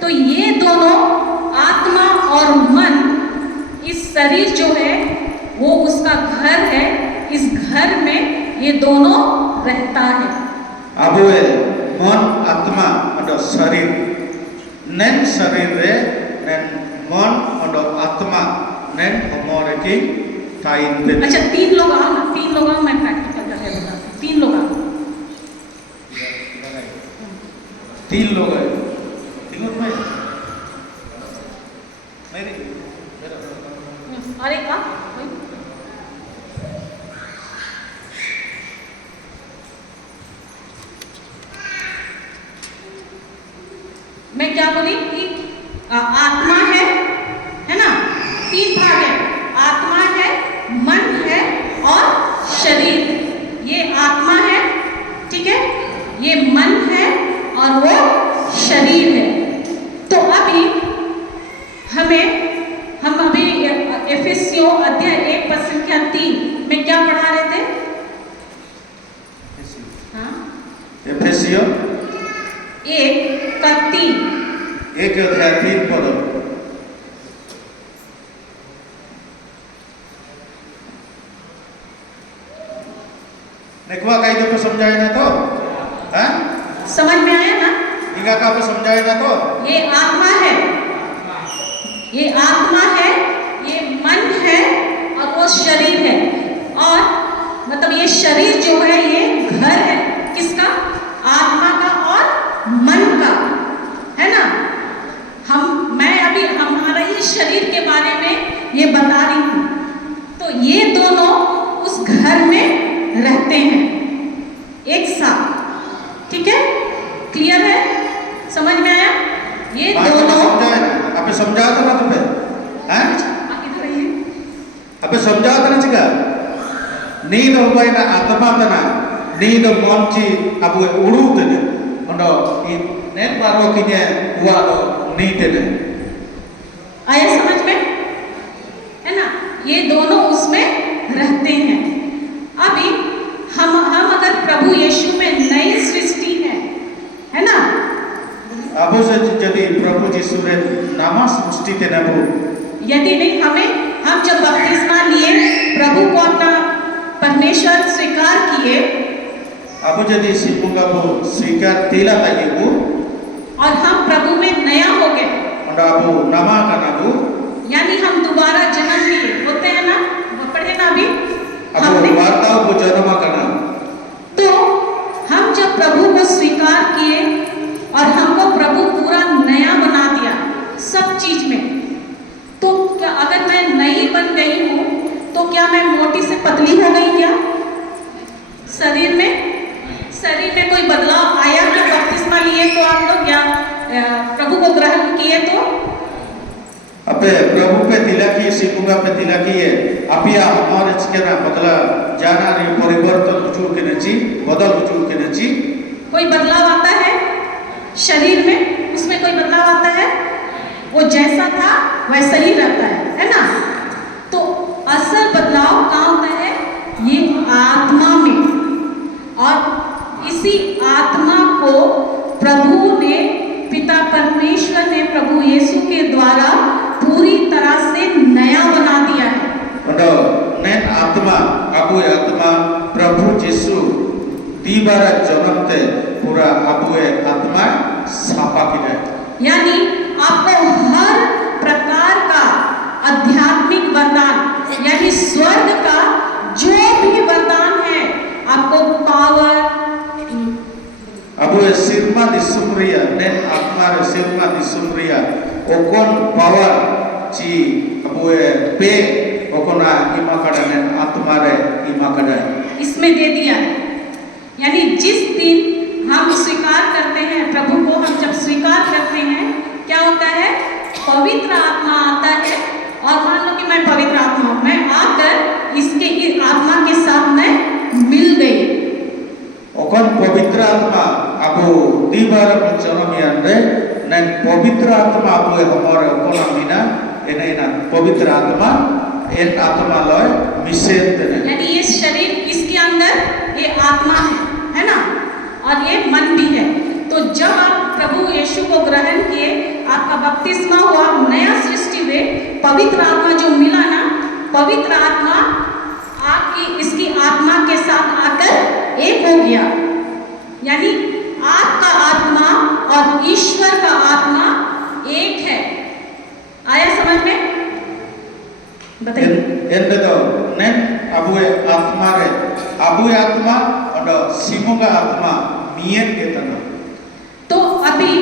तो ये दोनों आत्मा और मन, इस शरीर जो है वो उसका घर है। इस घर में ये दोनों रहता है। Abue mon atma ondo sharir nen sharir re nen mon ondo atma nen homore ki tain den. अच्छा, 3 लोग आओ ना, 3 लोग आओ, मैं प्रैक्टिकल करके बताती हूँ। 3 लोग आओ। 3 लोग है, 3 में मेरी और एक का मैं क्या बोली कि आत्मा है ना, 3 भाग है, आत्मा है, मन है और शरीर। ये आत्मा है, ठीक है, ये मन है और वो शरीर है। तो अभी हम अभी एफेसियों अध्याय 1 पद संख्या 3 में क्या पढ़ा रहे थे? हाँ, एफेसियो 1:3 एक अध्याय 3 पद। नेकवा काई तो समझाए ना तो, हाँ? समझ में आया ना? इनका का समझाए ना तो? ये आत्मा है, ये आत्मा है, ये मन है और वो शरीर है। और मतलब ये शरीर जो है ये घर है, किसका? आत्मा का और मन का, है ना। मैं अभी हमारा ये शरीर के बारे में ये बता रही हूँ। तो ये दोनों उस घर में रहते हैं एक साथ, ठीक है? क्लियर है? समझ में आया? ये दोनों अबे समझा था ना तुम्हें, हैं? इधर आइए। अबे समझा था ना चिका? नींद हो गई ना आत्मा था ना, नींद मौंची अब वो उड़ू थे ने, उन्हों इन नेट बारों की ने हुआ तो नींद थे ने। आया समझ में? है ना? ये दोनों उसमें रहते हैं। अभी हम अगर प्रभु यीशु में नई सृष्टि है ना? अब से यदि प्रभु यीशु रे नामा सृष्टि थे ना वो, यदि नहीं हम जब बपतिस्मा लिए, प्रभु को अपना परमेश्वर स्वीकार किए, अब यदि सिपुंगा वो स्वीकार तेला था ये वो, और हम प्रभु में नया हो गए, और अब नामा का ना वो, यानी हम दोबारा जन्म लिए होते हैं ना, पढ़े ना अभी अब वार्ताओं को जन्म करना। तो हम जब प्रभु को स्वीकार किए और हमको प्रभु पूरा नया बना दिया सब चीज में, तो क्या अगर मैं नई बन गई हूँ तो क्या मैं मोटी से पतली हो गई? क्या शरीर में कोई बदलाव आया? क्या बपतिस्मा लिए तो आप लोग, या प्रभु को ग्रहण किए तो? अबे प्रभु पे तिला की सिपुंगा पे तिला की है, अपिया हमारे चिकना बदला जाना नहीं, परिवर्तन उचूर के नची, बदल उचूर के नची। कोई बदलाव आता है शरीर में? उसमें कोई बदलाव आता है? वो जैसा था वैसा ही रहता है ना? तो असल बदलाव कहाँ होता है? ये आत्मा में। और इसी आत्मा को प्रभु ने, पिता परमेश्वर ने प्रभु यीशु के द्वारा पूरी तरह से नया बना दिया है। नेन आत्मा, अबु आत्मा प्रभु यीशु दीबारा जन्मते पूरा अबु आत्मा सापा की है। यानी आपको हर प्रकार का आध्यात्मिक वरदान, यानी स्वर्ग का जो भी वरदान है, आपको पावर, अबु सिरमा दिसुमरिया, नेन आत्मा रे सिरमा दिसुमरिया, ओकोन पावर ची अबु पे ओकोना इमा कड़ा, नेन आत्मा रे इमा कड़ा इसमें दे दिया है। यानी जिस दिन हम स्वीकार करते हैं प्रभु को, हम जब स्वीकार करते हैं क्या होता है? पवित्र आत्मा आता है। और मान लो कि मैं पवित्र आत्मा हूँ, मैं आकर इसके आत्मा के साथ मैं मिल गई। ओकोन पवित्र आत्मा अबु दीबारा जन्मियान रे, नेन पवित्र आत्मा अबु हमारे ओकोना मीना एने ना पवित्र आत्मा एक आत्मा लय मिसेन देने। यानी ये शरीर, इसके अंदर ये आत्मा है ना, और ये मन भी है। तो जब आप प्रभु यीशु को ग्रहण किए, आपका बपतिस्मा हुआ, नया सृष्टि हुए, पवित्र आत्मा जो मिला ना, पवित्र आत्मा आपकी इसकी आत्मा के साथ आकर एक हो गया। यानी आपका आत्मा और ईश्वर का आत्मा एक है। आया समझ में? बताइए। Endo nen abue atma odo simuga atma mien ketana. तो अभी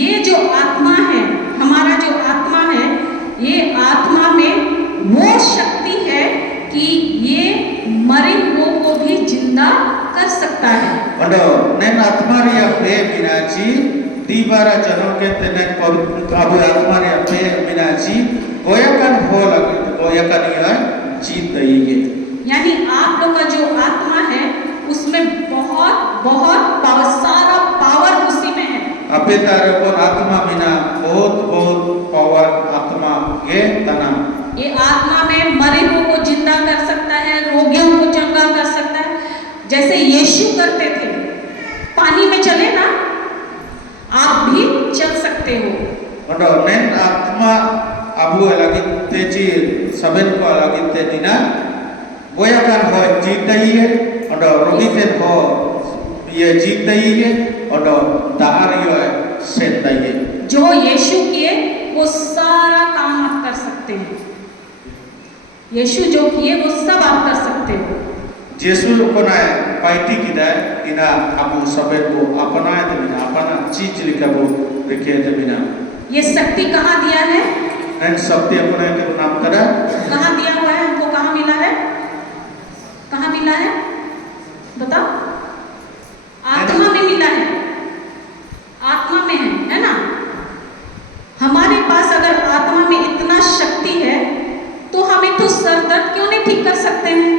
ये जो आत्मा है, हमारा जो आत्मा है, ये आत्मा में वो शक्ति है कि ये मरे हुओं को भी जिंदा कर सकता है। Odo nen atma ria pe minaji dibara jano ke tenen abue atma ria pe minaji goyakan ho lagi goyakan ya जीत गई है। यानी आप लोग का जो आत्मा है उसमें बहुत बहुत सारा पावर उसी में है। अबे तारे को आत्मा बिना बहुत पावर आत्मा के तना। ये आत्मा में मरे हुओं को जिंदा कर सकता है, रोगियों को चंगा कर सकता है, जैसे यीशु करते थे। पानी में चले ना, आप भी चल सकते हो। और नेन आत्मा अबू लगी तेजी सबन को लगी तेदिना गोयाkan हो जीत ही है और रोगी ते हो ये जीत ही है और दार यो सेट ही है। जो यीशु किए वो सारा काम आप कर सकते हैं। यीशु जो किए वो सब आप कर सकते हो। यीशु को ना पाइटी की दाय इना अबू सबन को अपना है बिना अपना चीज लिखा वो रखे थे बिना। ये शक्ति कहाँ दिया है? नेन शक्ति अपने के नाम करा कहाँ दिया हुआ है? हमको कहाँ मिला है? कहाँ मिला है बताओ? आत्मा में मिला है, आत्मा में है ना? हमारे पास अगर आत्मा में इतना शक्ति है तो हमें तो सर दर्द क्यों नहीं ठीक कर सकते हैं?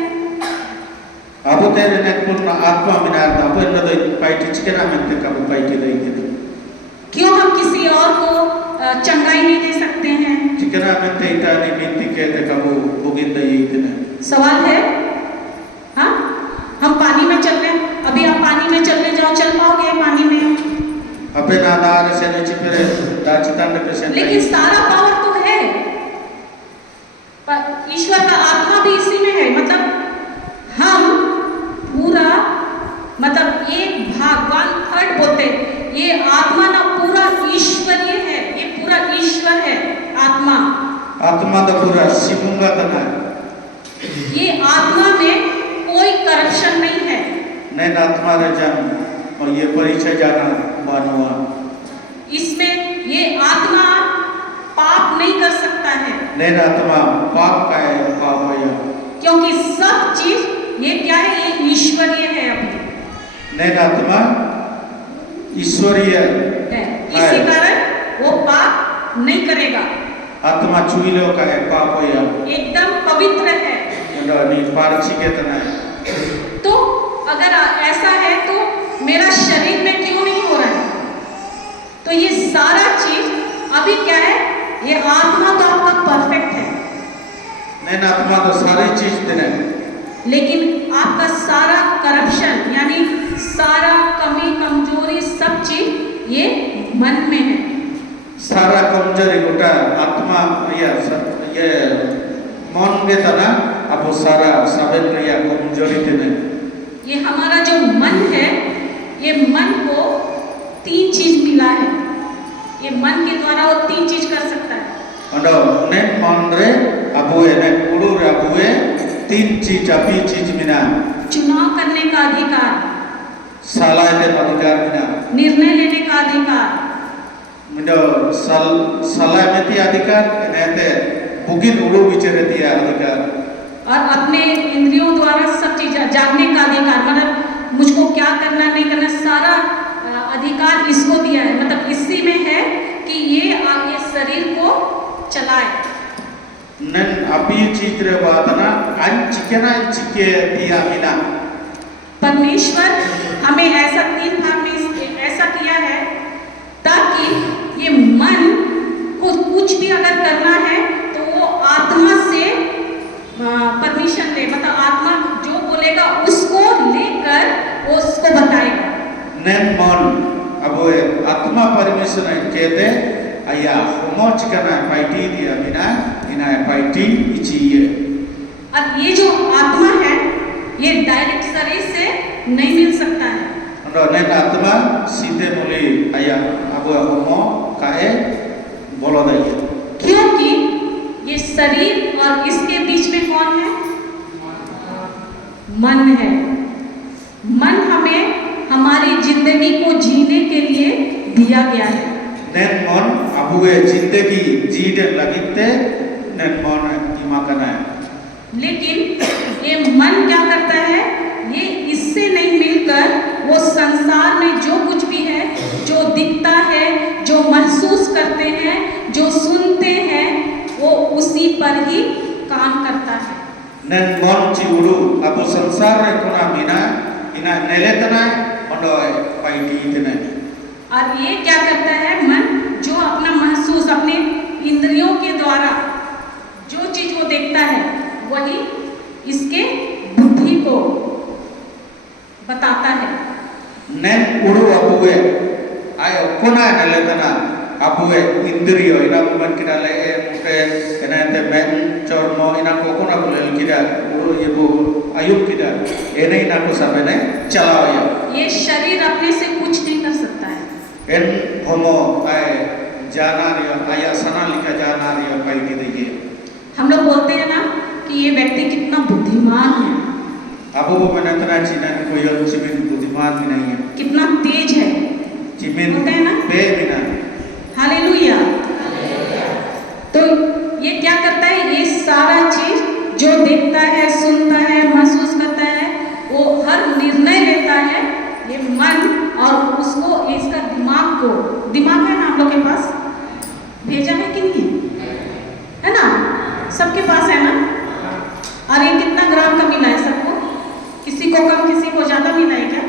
अब तेरे ने पूर्ण आत्मा में ना था पर न तो पाइटी चिकना में ते कब पाइटी नहीं थी। क्यों हम किसी और को चंगाई नहीं दे सकते हैं? चिकना में ते इतना नहीं मिलती कहते कब बुगिंद ही इतने। सवाल है? हाँ, हम पानी में चल रहे हैं, अभी आप पानी में चलने जाओ, चल पाओगे पानी में? अबे नादार से नीचे फिरे दाचितांड पे से। लेकिन सारा पावर तो है, पर ईश्वर का आत्मा भी इसी में है। मतलब हम पूरा मतलब एक भाग 1/3 बोलते, ये आत्मा ना पूरा ईश्वरीय है, ये पूरा ईश्वर है आत्मा। आत्मा तो पूरा सिमुंगा तना। ये आत्मा में कोई करप्शन नहीं है। नैन आत्मा रे जन और ये परिचय जाना मानवा। इसमें ये आत्मा पाप नहीं कर सकता है। नैन आत्मा पाप का है पाप है। क्योंकि सब चीज ये क्या है? ये ईश्वरीय है। अभी नैन आत्मा ईश्वरीय है, इसी कारण वो पाप नहीं करेगा। आत्मा चुइलो का है पाप है। एकदम पवित्र है। नी पारची के तना है। तो अगर ऐसा है तो मेरा शरीर में क्यों नहीं हो रहा है? तो ये सारा चीज अभी क्या है? ये आत्मा तो आपका परफेक्ट है। नैन आत्मा तो सारी चीज देने, लेकिन आपका सारा करप्शन यानी सारा कमी कमजोरी सब चीज ये मन में है। सारा कमजोरी गोटा आत्मा ये मन के तना अब सारा सबन रिया कमजोरी देने। ये हमारा जो मन है, ये मन को 3 चीज मिला है। ये मन के द्वारा वो 3 चीज कर सकता है। अंडो नेन मन रे अबुए ने कुड़ू रे अबुए 3 चीज अपी चीज मिना। चुनाव करने का अधिकार, सलाह दे अधिकार मिना। निर्णय लेने का अधिकार, मिडो सलाह में ती अधिकार नेते बुगिन उड़ू विचारे ती अधिकार। और अपने इंद्रियों द्वारा सब चीज जानने का अधिकार, मतलब मुझको क्या करना नहीं करना सारा अधिकार इसको दिया है। मतलब इसी में है कि ये आगे शरीर को चलाए। नन अपी चीज रे बातना अन चिकना चिके दिया मिना। परमेश्वर हमें ऐसा 3 भाग में ऐसा किया है ताकि ये मन को कुछ भी अगर करना है तो वो आत्मा से परमिशन ले, मतलब आत्मा जो बोलेगा उसको लेकर वो उसको बताएगा। नन मन अब आत्मा परमिशन कहते ayah homo cikana paiti dia mina ina paiti ichi ye और ये जो आत्मा है ये डायरेक्ट शरीर से नहीं मिल सकता है। ando nen atma site muli ayah abu homo kae bolo dai क्योंकि ये शरीर और इसके बीच में कौन है? मन है। मन हमें हमारी जिंदगी को जीने के लिए दिया गया है। nen mon abu जिंदगी जीने लगिते nen mon इमाकना है लेकिन ये मन क्या करता है? ये इससे नहीं मिलकर वो संसार में जो कुछ भी है, जो दिखता है, जो महसूस करते हैं, जो सुनते हैं, वो उसी पर ही काम करता है। nen mon ciuru abu संसार रे कोना मिना ina neletana ondo paiti itena और ये क्या करता है? मन जो अपना महसूस अपने इंद्रियों के द्वारा जो चीज वो देखता है वही इसके बुद्धि को बताता है। nen uru abuwe ayo kona neletana abuwe indriyo ina bukan kita le muke kena te men cormo ina ko kona bulel kita uru yebu ayub kita ene ina ko sabene chalao ya ये शरीर अपने से कुछ नहीं कर सकता है। en homo ay jana riya aya sana lika jana riya paiti deye हम लोग बोलते हैं ना कि ये व्यक्ति कितना बुद्धिमान है, abu bu menatana cinan ko yo cimin budiman minai ya कितना तेज है, cimin होता है ना? be mina hallelujah. तो ये क्या करता है? ये सारा चीज जो देखता है, सुनता है, महसूस करता है, वो हर निर्णय लेता है ये मन, और उसको इसका दिमाग है ना आप लोग के पास, भेजा है कि नहीं है ना? सबके पास है ना? और ये कितना ग्राम का मिला है सबको? किसी को कम, किसी को ज्यादा मिला है क्या?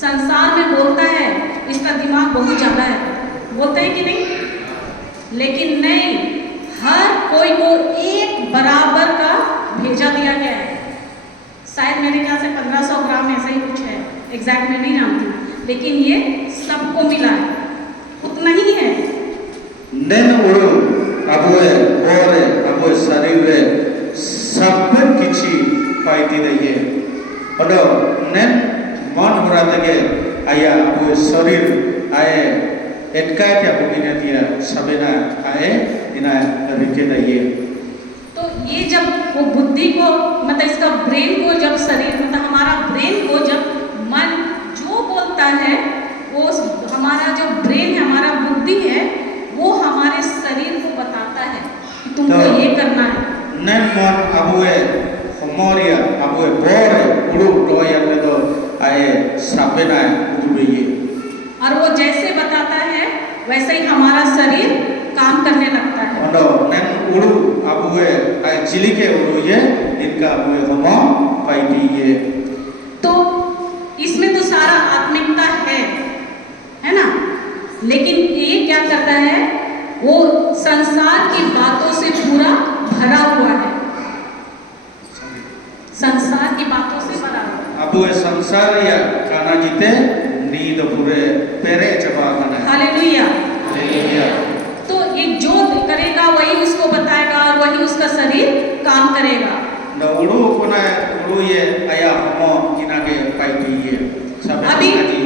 संसार में बोलता है इसका दिमाग बहुत ज्यादा है, बोलते हैं कि नहीं? लेकिन नहीं, हर कोई को एक बराबर का भेजा दिया गया है। शायद मेरे ख्याल से 1500 ग्राम ऐसा ही कुछ है, एग्जैक्ट मैं नहीं जानती, लेकिन ये सबको मिला है, उतना ही है। nen uru abuwe bore abuwe sarire sabbe kichi paiti deye odo nen mon huratege aya abuwe sarir aye etka kya bugina dia sabena aye ina rike deye तो ये जब वो बुद्धि को, मतलब इसका ब्रेन को, जब शरीर, मतलब हमारा ब्रेन को जब मन जो बोलता है, वो हमारा जो ब्रेन है, हमारा बुद्धि है, वो हमारे शरीर को बताता है कि तुमको तो ये करना है। nen mon abuwe homoria abuwe bore uru doya pedo aye sabena udubeye और वो जैसे बताता है वैसे ही हमारा शरीर काम करने लगता है। ondo nen uru abuwe aye chilike uru ye inka abuwe homo paiti ye तो इसमें तो सारा आत्मिकता है ना? लेकिन ये क्या करता है? वो संसार की बातों से पूरा भरा हुआ है, संसार की बातों से भरा हुआ है। abuwe samsar ya kana jite need pure pere chaba kana hallelujah. haleluya तो ये जो करेगा वही उसको बताएगा और वही उसका शरीर काम करेगा। na uru kona uru ye aya homo inage paiti ye sabena अभी kaji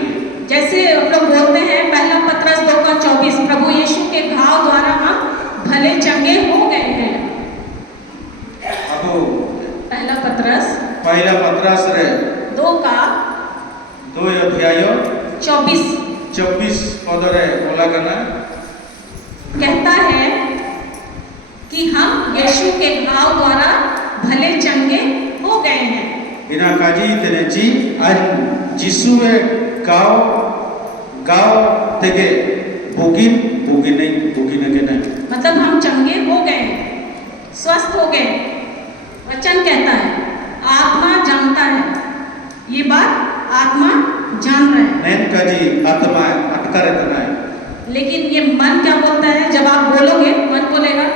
जैसे हम लोग बोलते हैं पहला पत्रस 2:24, प्रभु यीशु के घाव द्वारा हम भले चंगे हो गए हैं। abu पहला पत्रस pahila patras re 2:24 2 adhyayo 24 पदरे बोला करना कहता है कि हम यीशु के घाव द्वारा भले चंगे हो गए हैं। ina kaji teneji an jisue गाव तेगे बुगिने के नहीं मतलब हम चंगे हो गए, स्वस्थ हो गए। वचन कहता है, आत्मा जानता है, ये बात आत्मा जान रहा है। नैन काजी आत्मा अटका रहता है। लेकिन ये मन क्या बोलता है? जब आप बोलोगे, मन बोलेगा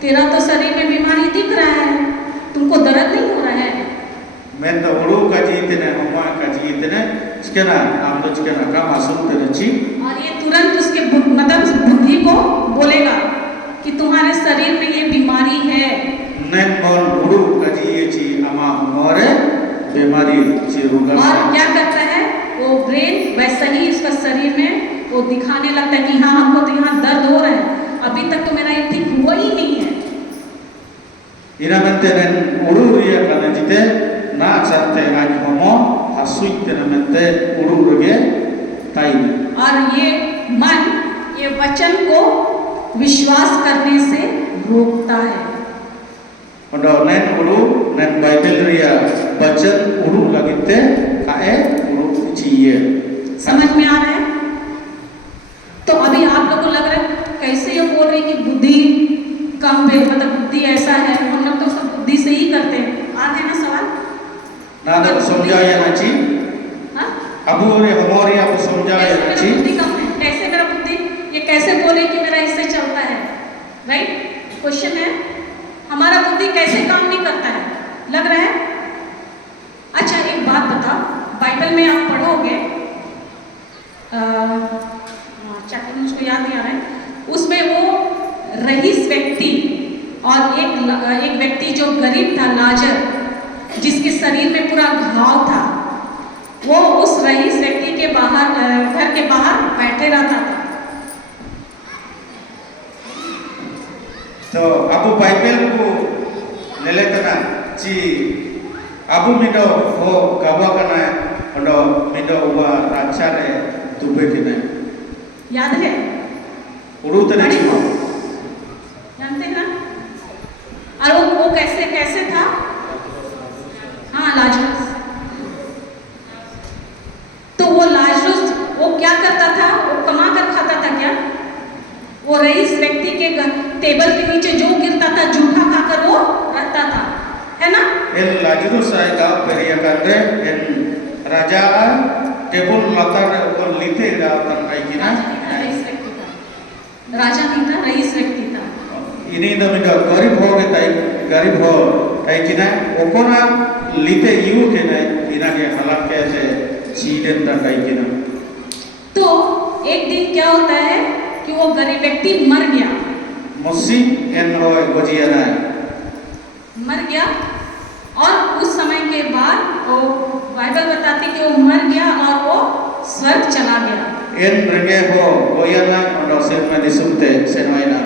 तेरा तो शरीर में बीमारी दिख रहा है, तुमको दर्द नहीं हो रहा है। मैं तो उड़ू काजी इतने हमा काजी इतने चिकना आम तो चिकना का मासूम तेरे ची और ये तुरंत उसके मतलब को बोलेगा कि तुम्हारे शरीर में ये बीमारी है। nen bon uru kaji ye chi ama more बीमारी chi ruga और क्या करता है वो ब्रेन वैसा ही इसका शरीर में वो दिखाने लगता है कि हाँ हमको तो यहाँ दर्द हो रहा है, अभी तक तो मेरा ये ठीक हुआ ही नहीं है। ina mente nen uru ya kana jite na charte aj homo hasuit tena mente uru ruge tai और ये मन ये वचन को विश्वास करने से रोकता है। ondo nen uru nen bible ria bachan uru lagite kae uru chi ye समझ में आ रहा है? तो अभी आप लोगों को लग रहा है कैसे ये बोल रहे कि बुद्धि कम है, मतलब बुद्धि ऐसा है, हम लोग तो सब बुद्धि से ही करते हैं। आते हैं ना सवाल? na da somjaya na chi हाँ? abu ore homori abu somjaya कैसे na मेरा chi बुद्धि कम है? कैसे मेरा बुद्धि ये कैसे बोले कि मेरा इससे चलता है? राइट? क्वेश्चन है हमारा बुद्धि कैसे काम नहीं करता है? लग रहा है? अच्छा एक बात बताओ, बाइबल में आप पढ़ोगे चैप्टर मुझको याद नहीं आ रहा है, उसमें वो रईस व्यक्ति और एक व्यक्ति जो गरीब था लाजर, जिसके शरीर में पूरा घाव था, वो उस रईस व्यक्ति के बाहर घर के बाहर बैठे रहता था। तो abu bible ku neletana chi abu mido ho gawa kana ondo mido wa rachare tube kina याद है? uru tane chi जानते हैं ना? और वो कैसे कैसे था? हाँ लाजरस। तो वो लाजरस वो क्या करता था? वो कमा कर खाता था क्या? वो रईस व्यक्ति के टेबल के नीचे जो गिरता था जूठा खाकर वो रहता था, है ना? el lazarus ay ga periya kadre en raja tebul latar ko lite ga tan ai kina rice व्यक्ति था, राजा नहीं था, रईस व्यक्ति था। ini da mido garib ho ge tai kina okona lite yu kina ina ge halak ke se chiden da tai kina तो एक दिन क्या होता है कि वो गरीब व्यक्ति मर गया, mosi en roy gojiana मर गया। और उस समय के बाद वो बाइबल बताती कि वो मर गया और वो स्वर्ग चला गया। en rege ho goyana ondo sen ma disumte senwaina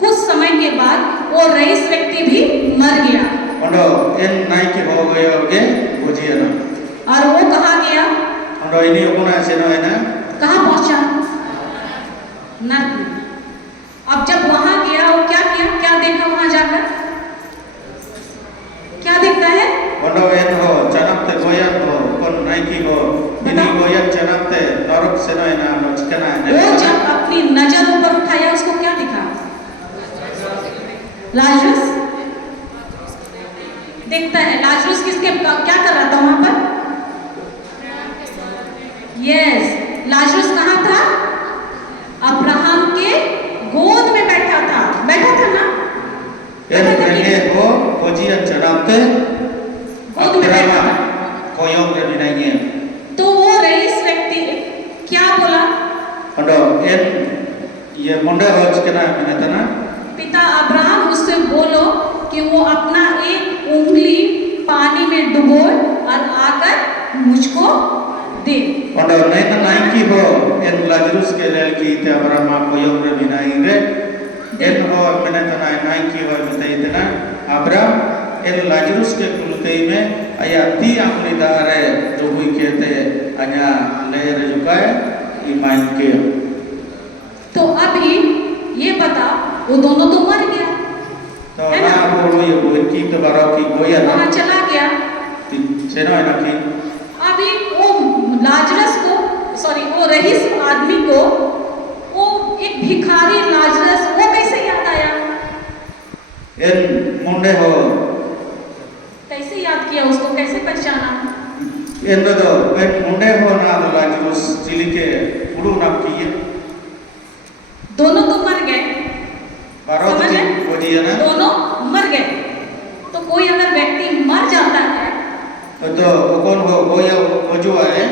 कुछ समय के बाद वो रईस व्यक्ति भी मर गया ondo en nai ki ho goyo ge gojiana और वो कहाँ गया? ondo ini okona senwaina कहाँ पहुंचा? नरक में। अब जब वहां गया वो क्या किया? क्या देखा वहां जाकर? क्या देखता है? ondo en ho chanapte goyan ho kon nai ki ho ini goyan chanapte narok senwaina no chikana वो जब अपनी नजर ऊपर उठाया उसको क्या दिखा? लाजरस देखता है। लाजरस किसके क्या कर रहा था वहां पर? यस, लाजरस कहाँ था? अब्राहम के गोद में बैठा था ना? en rege ho gojian chanapte गोद में बैठा था। koyong de binainya तो वो रईस व्यक्ति क्या बोला? ondo en ye monda ho chikana minatana पिता अब्राहम उससे बोलो कि वो अपना एक उंगली पानी में डुबोए और आकर मुझको दे। ondo naina nai ki ho en lazarus ke lel ki te abraham koyong de binaire en ho minatana nai ki ho mitai tena abraham en lazarus ke kulutei me aya ti amri dare jogui kete anya le rejukai iman ke तो अभी ये बता वो दोनों तो मर गया, to na bolo ye ko ki to barau ki goya na वहां चला गया। senwaina ki अभी वो लाजरस को वो रईस आदमी को वो एक भिखारी लाजरस वो कैसे याद आया? en monde ho कैसे याद किया उसको? कैसे पहचाना? en do en monde ho na lazarus chilike uru na ki दोनों तो मर गए, barau समझ ki है? gojiana दोनों मर गए। तो कोई अगर व्यक्ति मर जाता है तो कौन हो गोया गोजुआ है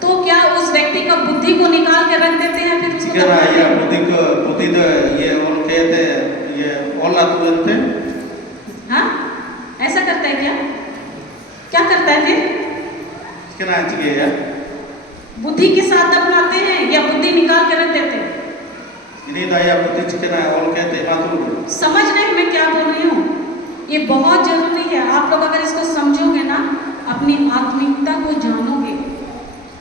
तो क्या उस व्यक्ति का बुद्धि को निकाल के रख देते हैं फिर उसको क्या ना या बुद्धि ini daya putih cikena all ke te matur समझ रहे हैं मैं क्या बोल रही हूँ? ये बहुत जरूरी है। आप लोग अगर इसको समझोगे ना, अपनी आत्मिकता को जानोगे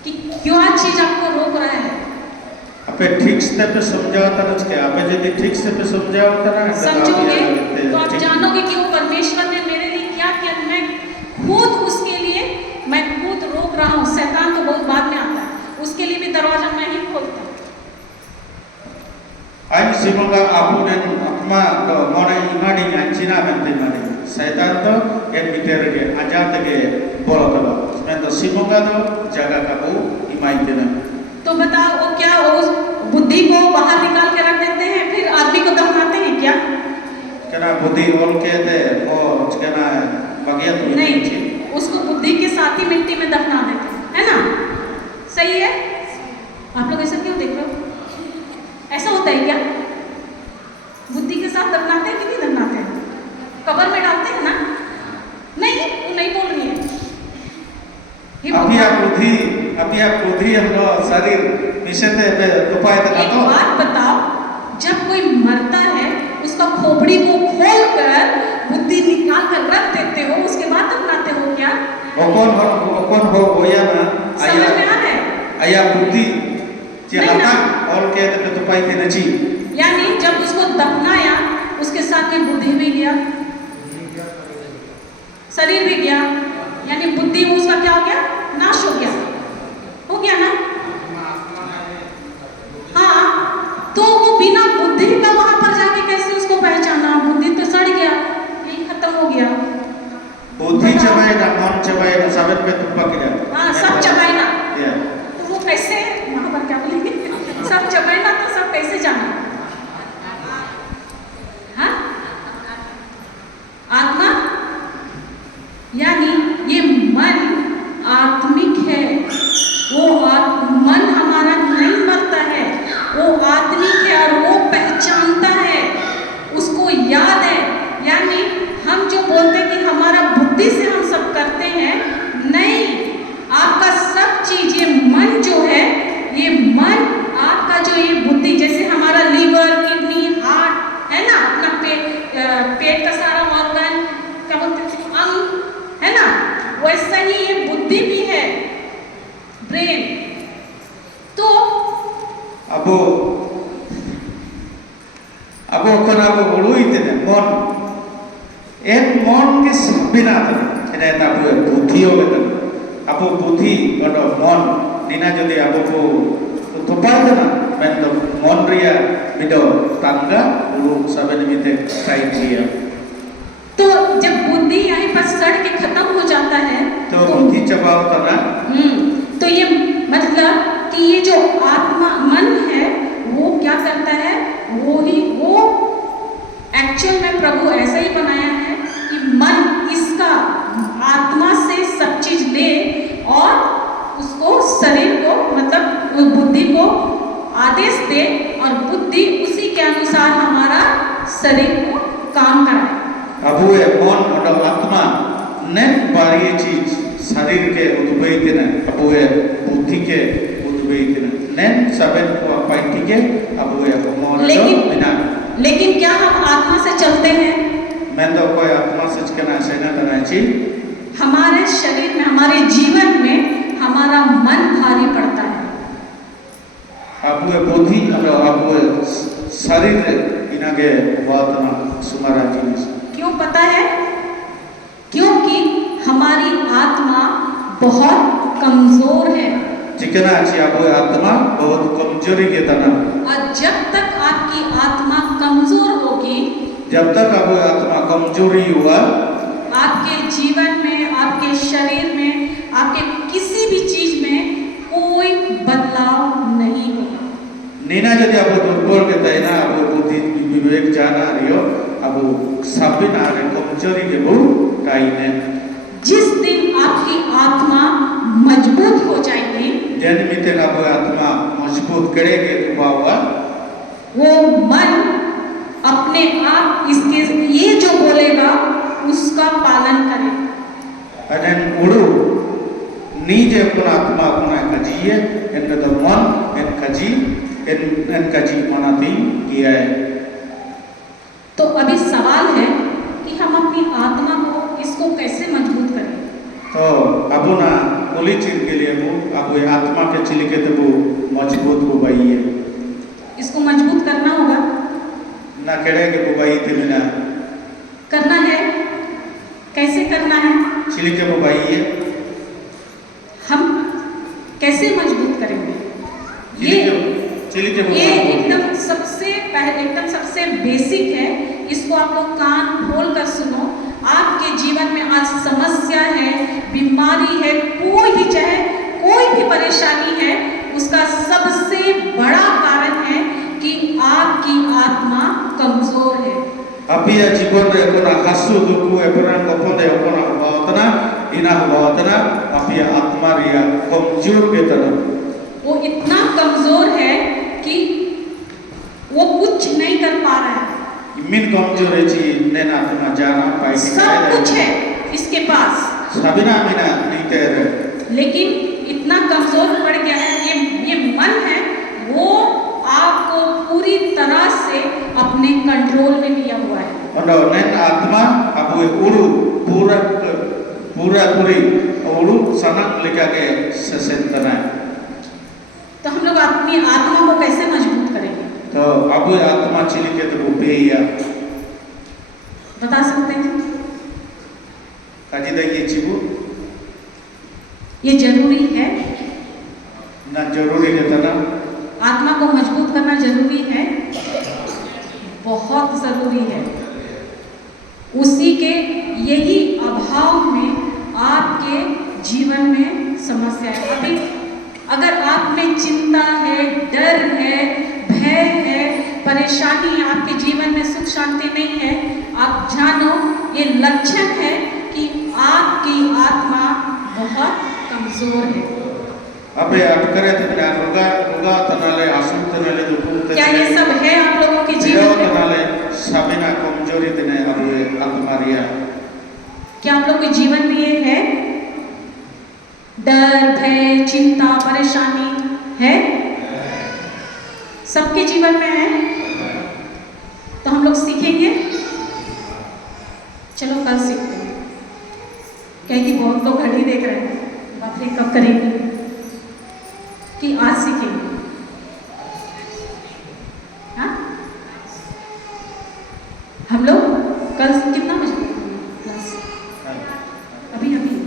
कि क्या चीज आपको रोक रहा है। आपे ठीक से पे समझाओ तरह के आपे यदि ठीक से पे समझाओ तरह समझोगे तो आप जानोगे कि वो परमेश्वर ने मेरे लिए क्या किया। मैं खुद उसके लिए मैं खुद रोक रहा हूँ। शैतान तो बहुत बाद में आता है, उसके लिए भी दरवाजा मैं ही खोलता हूँ। Ain simonga abu dan akma do mona imani anjina mente mani setan to en bitere ge ajat ge bolo to men to simonga do jaga kabu imai dena तो बताओ वो क्या उस बुद्धि को बाहर निकाल के रख देते हैं, फिर आदमी को दफनाते हैं क्या? kena buddhi ol ke te o kena bagia tu नहीं, उसको बुद्धि के साथ ही मिट्टी में दफना देते हैं, है ना? सही है? आप लोग ऐसा क्यों देख रहे हो? ऐसा होता है क्या? बुद्धि के साथ दफनाते हैं कि नहीं दफनाते हैं? कब्र में डालते हैं ना? नहीं, वो नहीं बोल रही है। अभी आप बुद्धि हम लोग शरीर मिशते पे उपाय एक तो बात बताओ, जब कोई मरता है उसका खोपड़ी को खोल कर बुद्धि निकाल कर रख देते हो, उसके बाद दफनाते हो क्या? कौन हो गोया ना समझ में आ रहा है? आया बुद्धि जे नहीं ना। हटा और के पे तो पाई थे नची यानी जब उसको दफनाया उसके साथ में बुद्धि भी गया, शरीर भी गया, यानी बुद्धि उसका क्या हो गया? नाश हो गया ना? हाँ, तो वो बिना बुद्धि का वहां पर जाके कैसे उसको पहचाना? बुद्धि तो सड़ गया, यही खत्म हो गया। बुद्धि चबाए ना मन चबाए ना सबे पे तुप्पा किया हाँ, सब चबाए ना, तो वो कैसे वहां पर क्या बोलेंगे? सब चबाए ना तो सब कैसे जाना? हाँ, आत्मा यानी ये मन आत्मिक है। वो मन हमारा नहीं मरता है, वो आत्मिक है और वो पहचानता है, उसको याद है। यानी हम जो बोलते हैं कि हमारा बुद्धि से हम सब करते हैं, नहीं, आपका सब चीज ये मन जो है, ये मन आपका जो ये बुद्धि, जैसे हमारा लीवर, किडनी, हार्ट है ना, अपना पेट का सारा ऑर्गन, क्या बोलते हैं, अंग है ना, वैसा ही ये बुद्धि भी है, ब्रेन। तो अबो कोन अबो बुड़ुई तेने मन एन मन के बिना तेने ना बुए बुद्धि हो गए अबो बुद्धि और मन निना जदि अबो को तो पाए ना मैं तो मन रिया बिदो तंगा बुड़ु सबे निमित्ते क्राइटेरिया। तो जब बुद्धि यहीं पर सड़ के खत्म हो जाता है तो बुद्धि चबाओ तो ना तो ये मतलब कि ये जो आत्मा मन है वो क्या करता है? वो एक्चुअल में प्रभु ऐसा ही बनाया है कि मन इसका आत्मा से सब चीज ले और उसको शरीर को मतलब बुद्धि को आदेश दे और बुद्धि उसी के अनुसार हमारा शरीर को काम कराए। अब ये मन और आत्मा नेट बारी चीज शरीर के उद्भवी थे अब ये बुद्धि के उद्भवी थे नेट सबे को पाइटी के अब ये मन लेकिन क्या हम आत्मा से चलते हैं? मैं तो कोई आत्मा से कहना सेना करना चाहिए। हमारे शरीर में, हमारे जीवन में हमारा मन भारी पड़ता है। अब ये बुद्धि और अब ये शरीर इनके वातना सुमारा जीनिस क्यों पता है? क्योंकि हमारी आत्मा बहुत कमजोर है। चिकना अच्छी अब ये आत्मा बहुत कमजोरी के तना और जब तक आपकी आत्मा कमजोर होगी, जब तक अब ये आत्मा कमजोरी हुआ आपके जीवन में, आपके शरीर में, आपके किसी भी चीज में कोई बदलाव नहीं होगा। नीना यदि अब दुर्बल के तैना अब बुद्धि विवेक जाना रियो अब साबित आ रहे कमजोरी के वो काइने जिस दिन आपकी आत्मा मजबूत हो जाएगी, जन मिते का वो आत्मा मजबूत करेगे तो हुआ वो मन अपने आप इसके ये जो बोलेगा उसका पालन करे। अजन उड़ू नीचे अपना आत्मा अपना कजिए इनका तो मन इन कजी इनका जी मनाती किया है। तो अभी सवाल है कि हम अपनी आत्मा को इसको कैसे मजबूत करें। तो अबो ना बोली चीज के लिए वो अब आत्मा के चिली के तो वो मजबूत वो भाई है इसको मजबूत करना होगा ना केड़े के वो भाई थे बिना करना है। कैसे करना है? चिली के वो भाई है हम कैसे मजबूत करेंगे? चिली के वो ये एकदम सबसे बेसिक है। इसको आप लोग कान खोल कर सुनो। आपके जीवन में आज समस्या है, बीमारी है, कोई भी परेशानी है, उसका सबसे बड़ा कारण है कि आपकी आत्मा कमजोर है। अभी जीवन रे कोना हसु दुखु एपरा कपदे कोना बावतना इना बावतना अभी आत्मा रिया कमजोर के तरह वो इतना कमजोर है कि वो कुछ नहीं कर पा रहा है। मिन कमजोर है जी नैना तुम जाना पाई सब कुछ है इसके पास, सबिना मिना नहीं तेरे लेकिन इतना कमजोर पड़ गया है। ये मन है, वो आपको पूरी तरह से अपने कंट्रोल में लिया हुआ है। और नैन आत्मा अब वो पूरी उड़ू सनक लेकर के ससेंतना है। तो हम लोग अपनी आत्मा को कैसे मजबूत करेंगे? तो अब आत्मा चिली के तो बेया बता सकते हैं? काजी देखिए चिबू ये जरूरी है ना, जरूरी है ना आत्मा को मजबूत करना जरूरी है, बहुत जरूरी है। उसी के यही अभाव में आपके जीवन में समस्या है। अभी अगर आप में चिंता है, डर है, भय है, परेशानी है, आपके जीवन में सुख शांति नहीं है, आप जानो ये लक्षण है कि आपकी आत्मा बहुत कमजोर है। अबे अटकरे तने रुगा तनाले आसुम तनाले दुखु क्या ये सब है आप लोगों के जीवन में? तनाले सबिना कमजोरी तने अब आत्मा रिया क्या आप लोग के जीवन में ये है? डर, भय, चिंता, परेशानी है? सबके जीवन में है। तो हम लोग सीखेंगे, चलो कल सीखते हैं। क्या कि बहुत लोग घड़ी देख रहे हैं, बात ये कब करेंगे कि आज सीखेंगे। हाँ, हम लोग कल कितना बजे क्लास? अभी नहीं,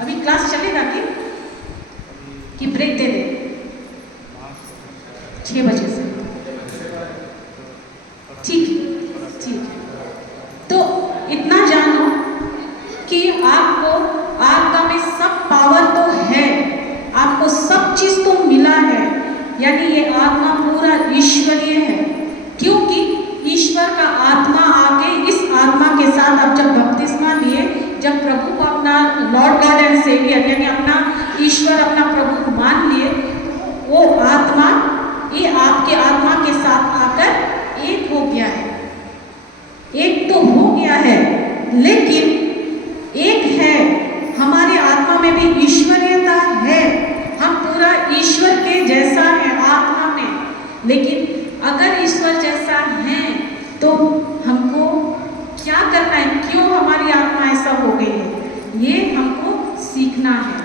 अभी क्लास चलेगा कि ब्रेक दे दे? 6 बजे से ठीक। तो इतना जानो कि आपका में सब पावर तो है, आपको सब चीज तो मिला है, यानी ये आत्मा पूरा ईश्वरीय है। क्योंकि ईश्वर का आत्मा आके इस आत्मा के साथ अब जब बपतिस्मा लिए, जब प्रभु को अपना लॉर्ड गॉड एंड सेवियर यानी अपना ईश्वर, अपना प्रभु मान लिए, वो आत्मा ये आपके आत्मा के साथ आकर एक हो गया है। एक तो हो गया है, लेकिन एक है, हमारी आत्मा में भी ईश्वरीयता है। हम पूरा ईश्वर के जैसा है आत्मा में, लेकिन अगर ईश्वर जैसा है तो हमको क्या करना है? क्यों हमारी आत्मा ऐसा हो गई है, ये हमको सीखना है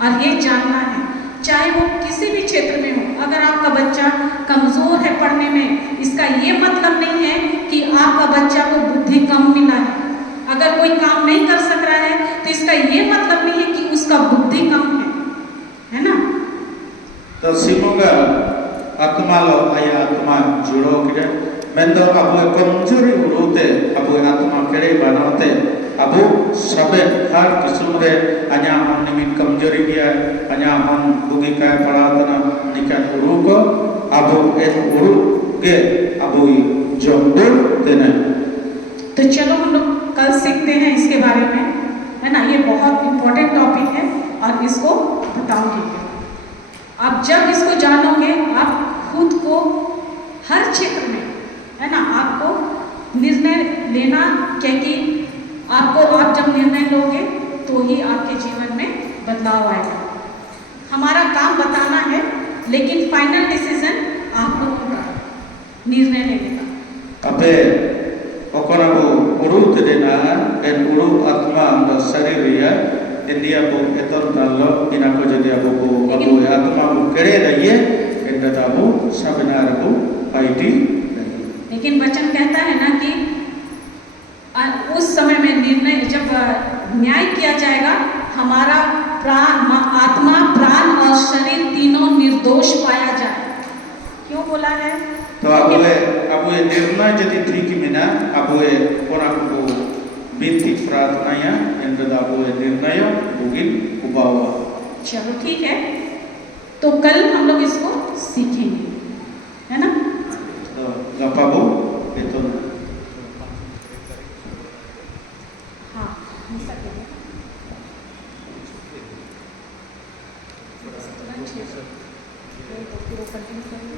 और ये जानना है। चाहे वो किसी भी क्षेत्र में हो, अगर आपका बच्चा कमजोर है पढ़ने में, इसका ये मतलब नहीं है कि आपका बच्चा को बुद्धि कम मिला है। अगर कोई काम नहीं कर सक रहा है तो इसका ये मतलब नहीं है कि उसका बुद्धि कम है ना? तो सिमोगा आत्मा लो आया आत्मा जुड़ो किरे मेंदो अबो कमजोरी उड़ोते अबो आत्मा केड़े बनाते अबो सबे हर किस्म रे अ냐 हम निमित कमजोरी गया अ냐 हम बुगी काय पड़ातना निकन उड़ू को अबो ए उड़ू के अबो जोंदुर देना। तो चलो हम लोग कल सीखते हैं इसके बारे में, है ना? ये बहुत इम्पोर्टेंट टॉपिक है और इसको बताऊंगी। आप जब इसको जानोगे, आप खुद को हर क्षेत्र में, है ना, आपको निर्णय लेना, क्योंकि आप जब निर्णय लोगे तो ही आपके जीवन में बदलाव आएगा। हमारा काम बताना है, लेकिन फाइनल डिसीजन आप लोगों का, निर्णय लेने का। अबे ओकन अबो उड़ू तेना एन उड़ू आत्मा द शरीर या इंडिया बो एतन तालो बिना को जदि अबो को अबो आत्मा बो करे रहिए एंड अबो सबना रबो पाइटी। लेकिन वचन कहता है ना कि उस समय में निर्णय जब न्याय किया जाएगा, हमारा प्राण, आत्मा, प्राण और शरीर तीनों निर्दोष पाया जाए। क्यों बोला है? तो अब ये निर्णय यदि ठीक मिना अब ये कोना को बिनती प्रार्थना या एंड अब ये निर्णय बुगिन उबावा। चलो ठीक है, तो कल हम लोग इसको सीखेंगे, है ना? तो गपाबो itu हाँ, bisa kena. Ini तो पूरा कंटिन्यू करेंगे।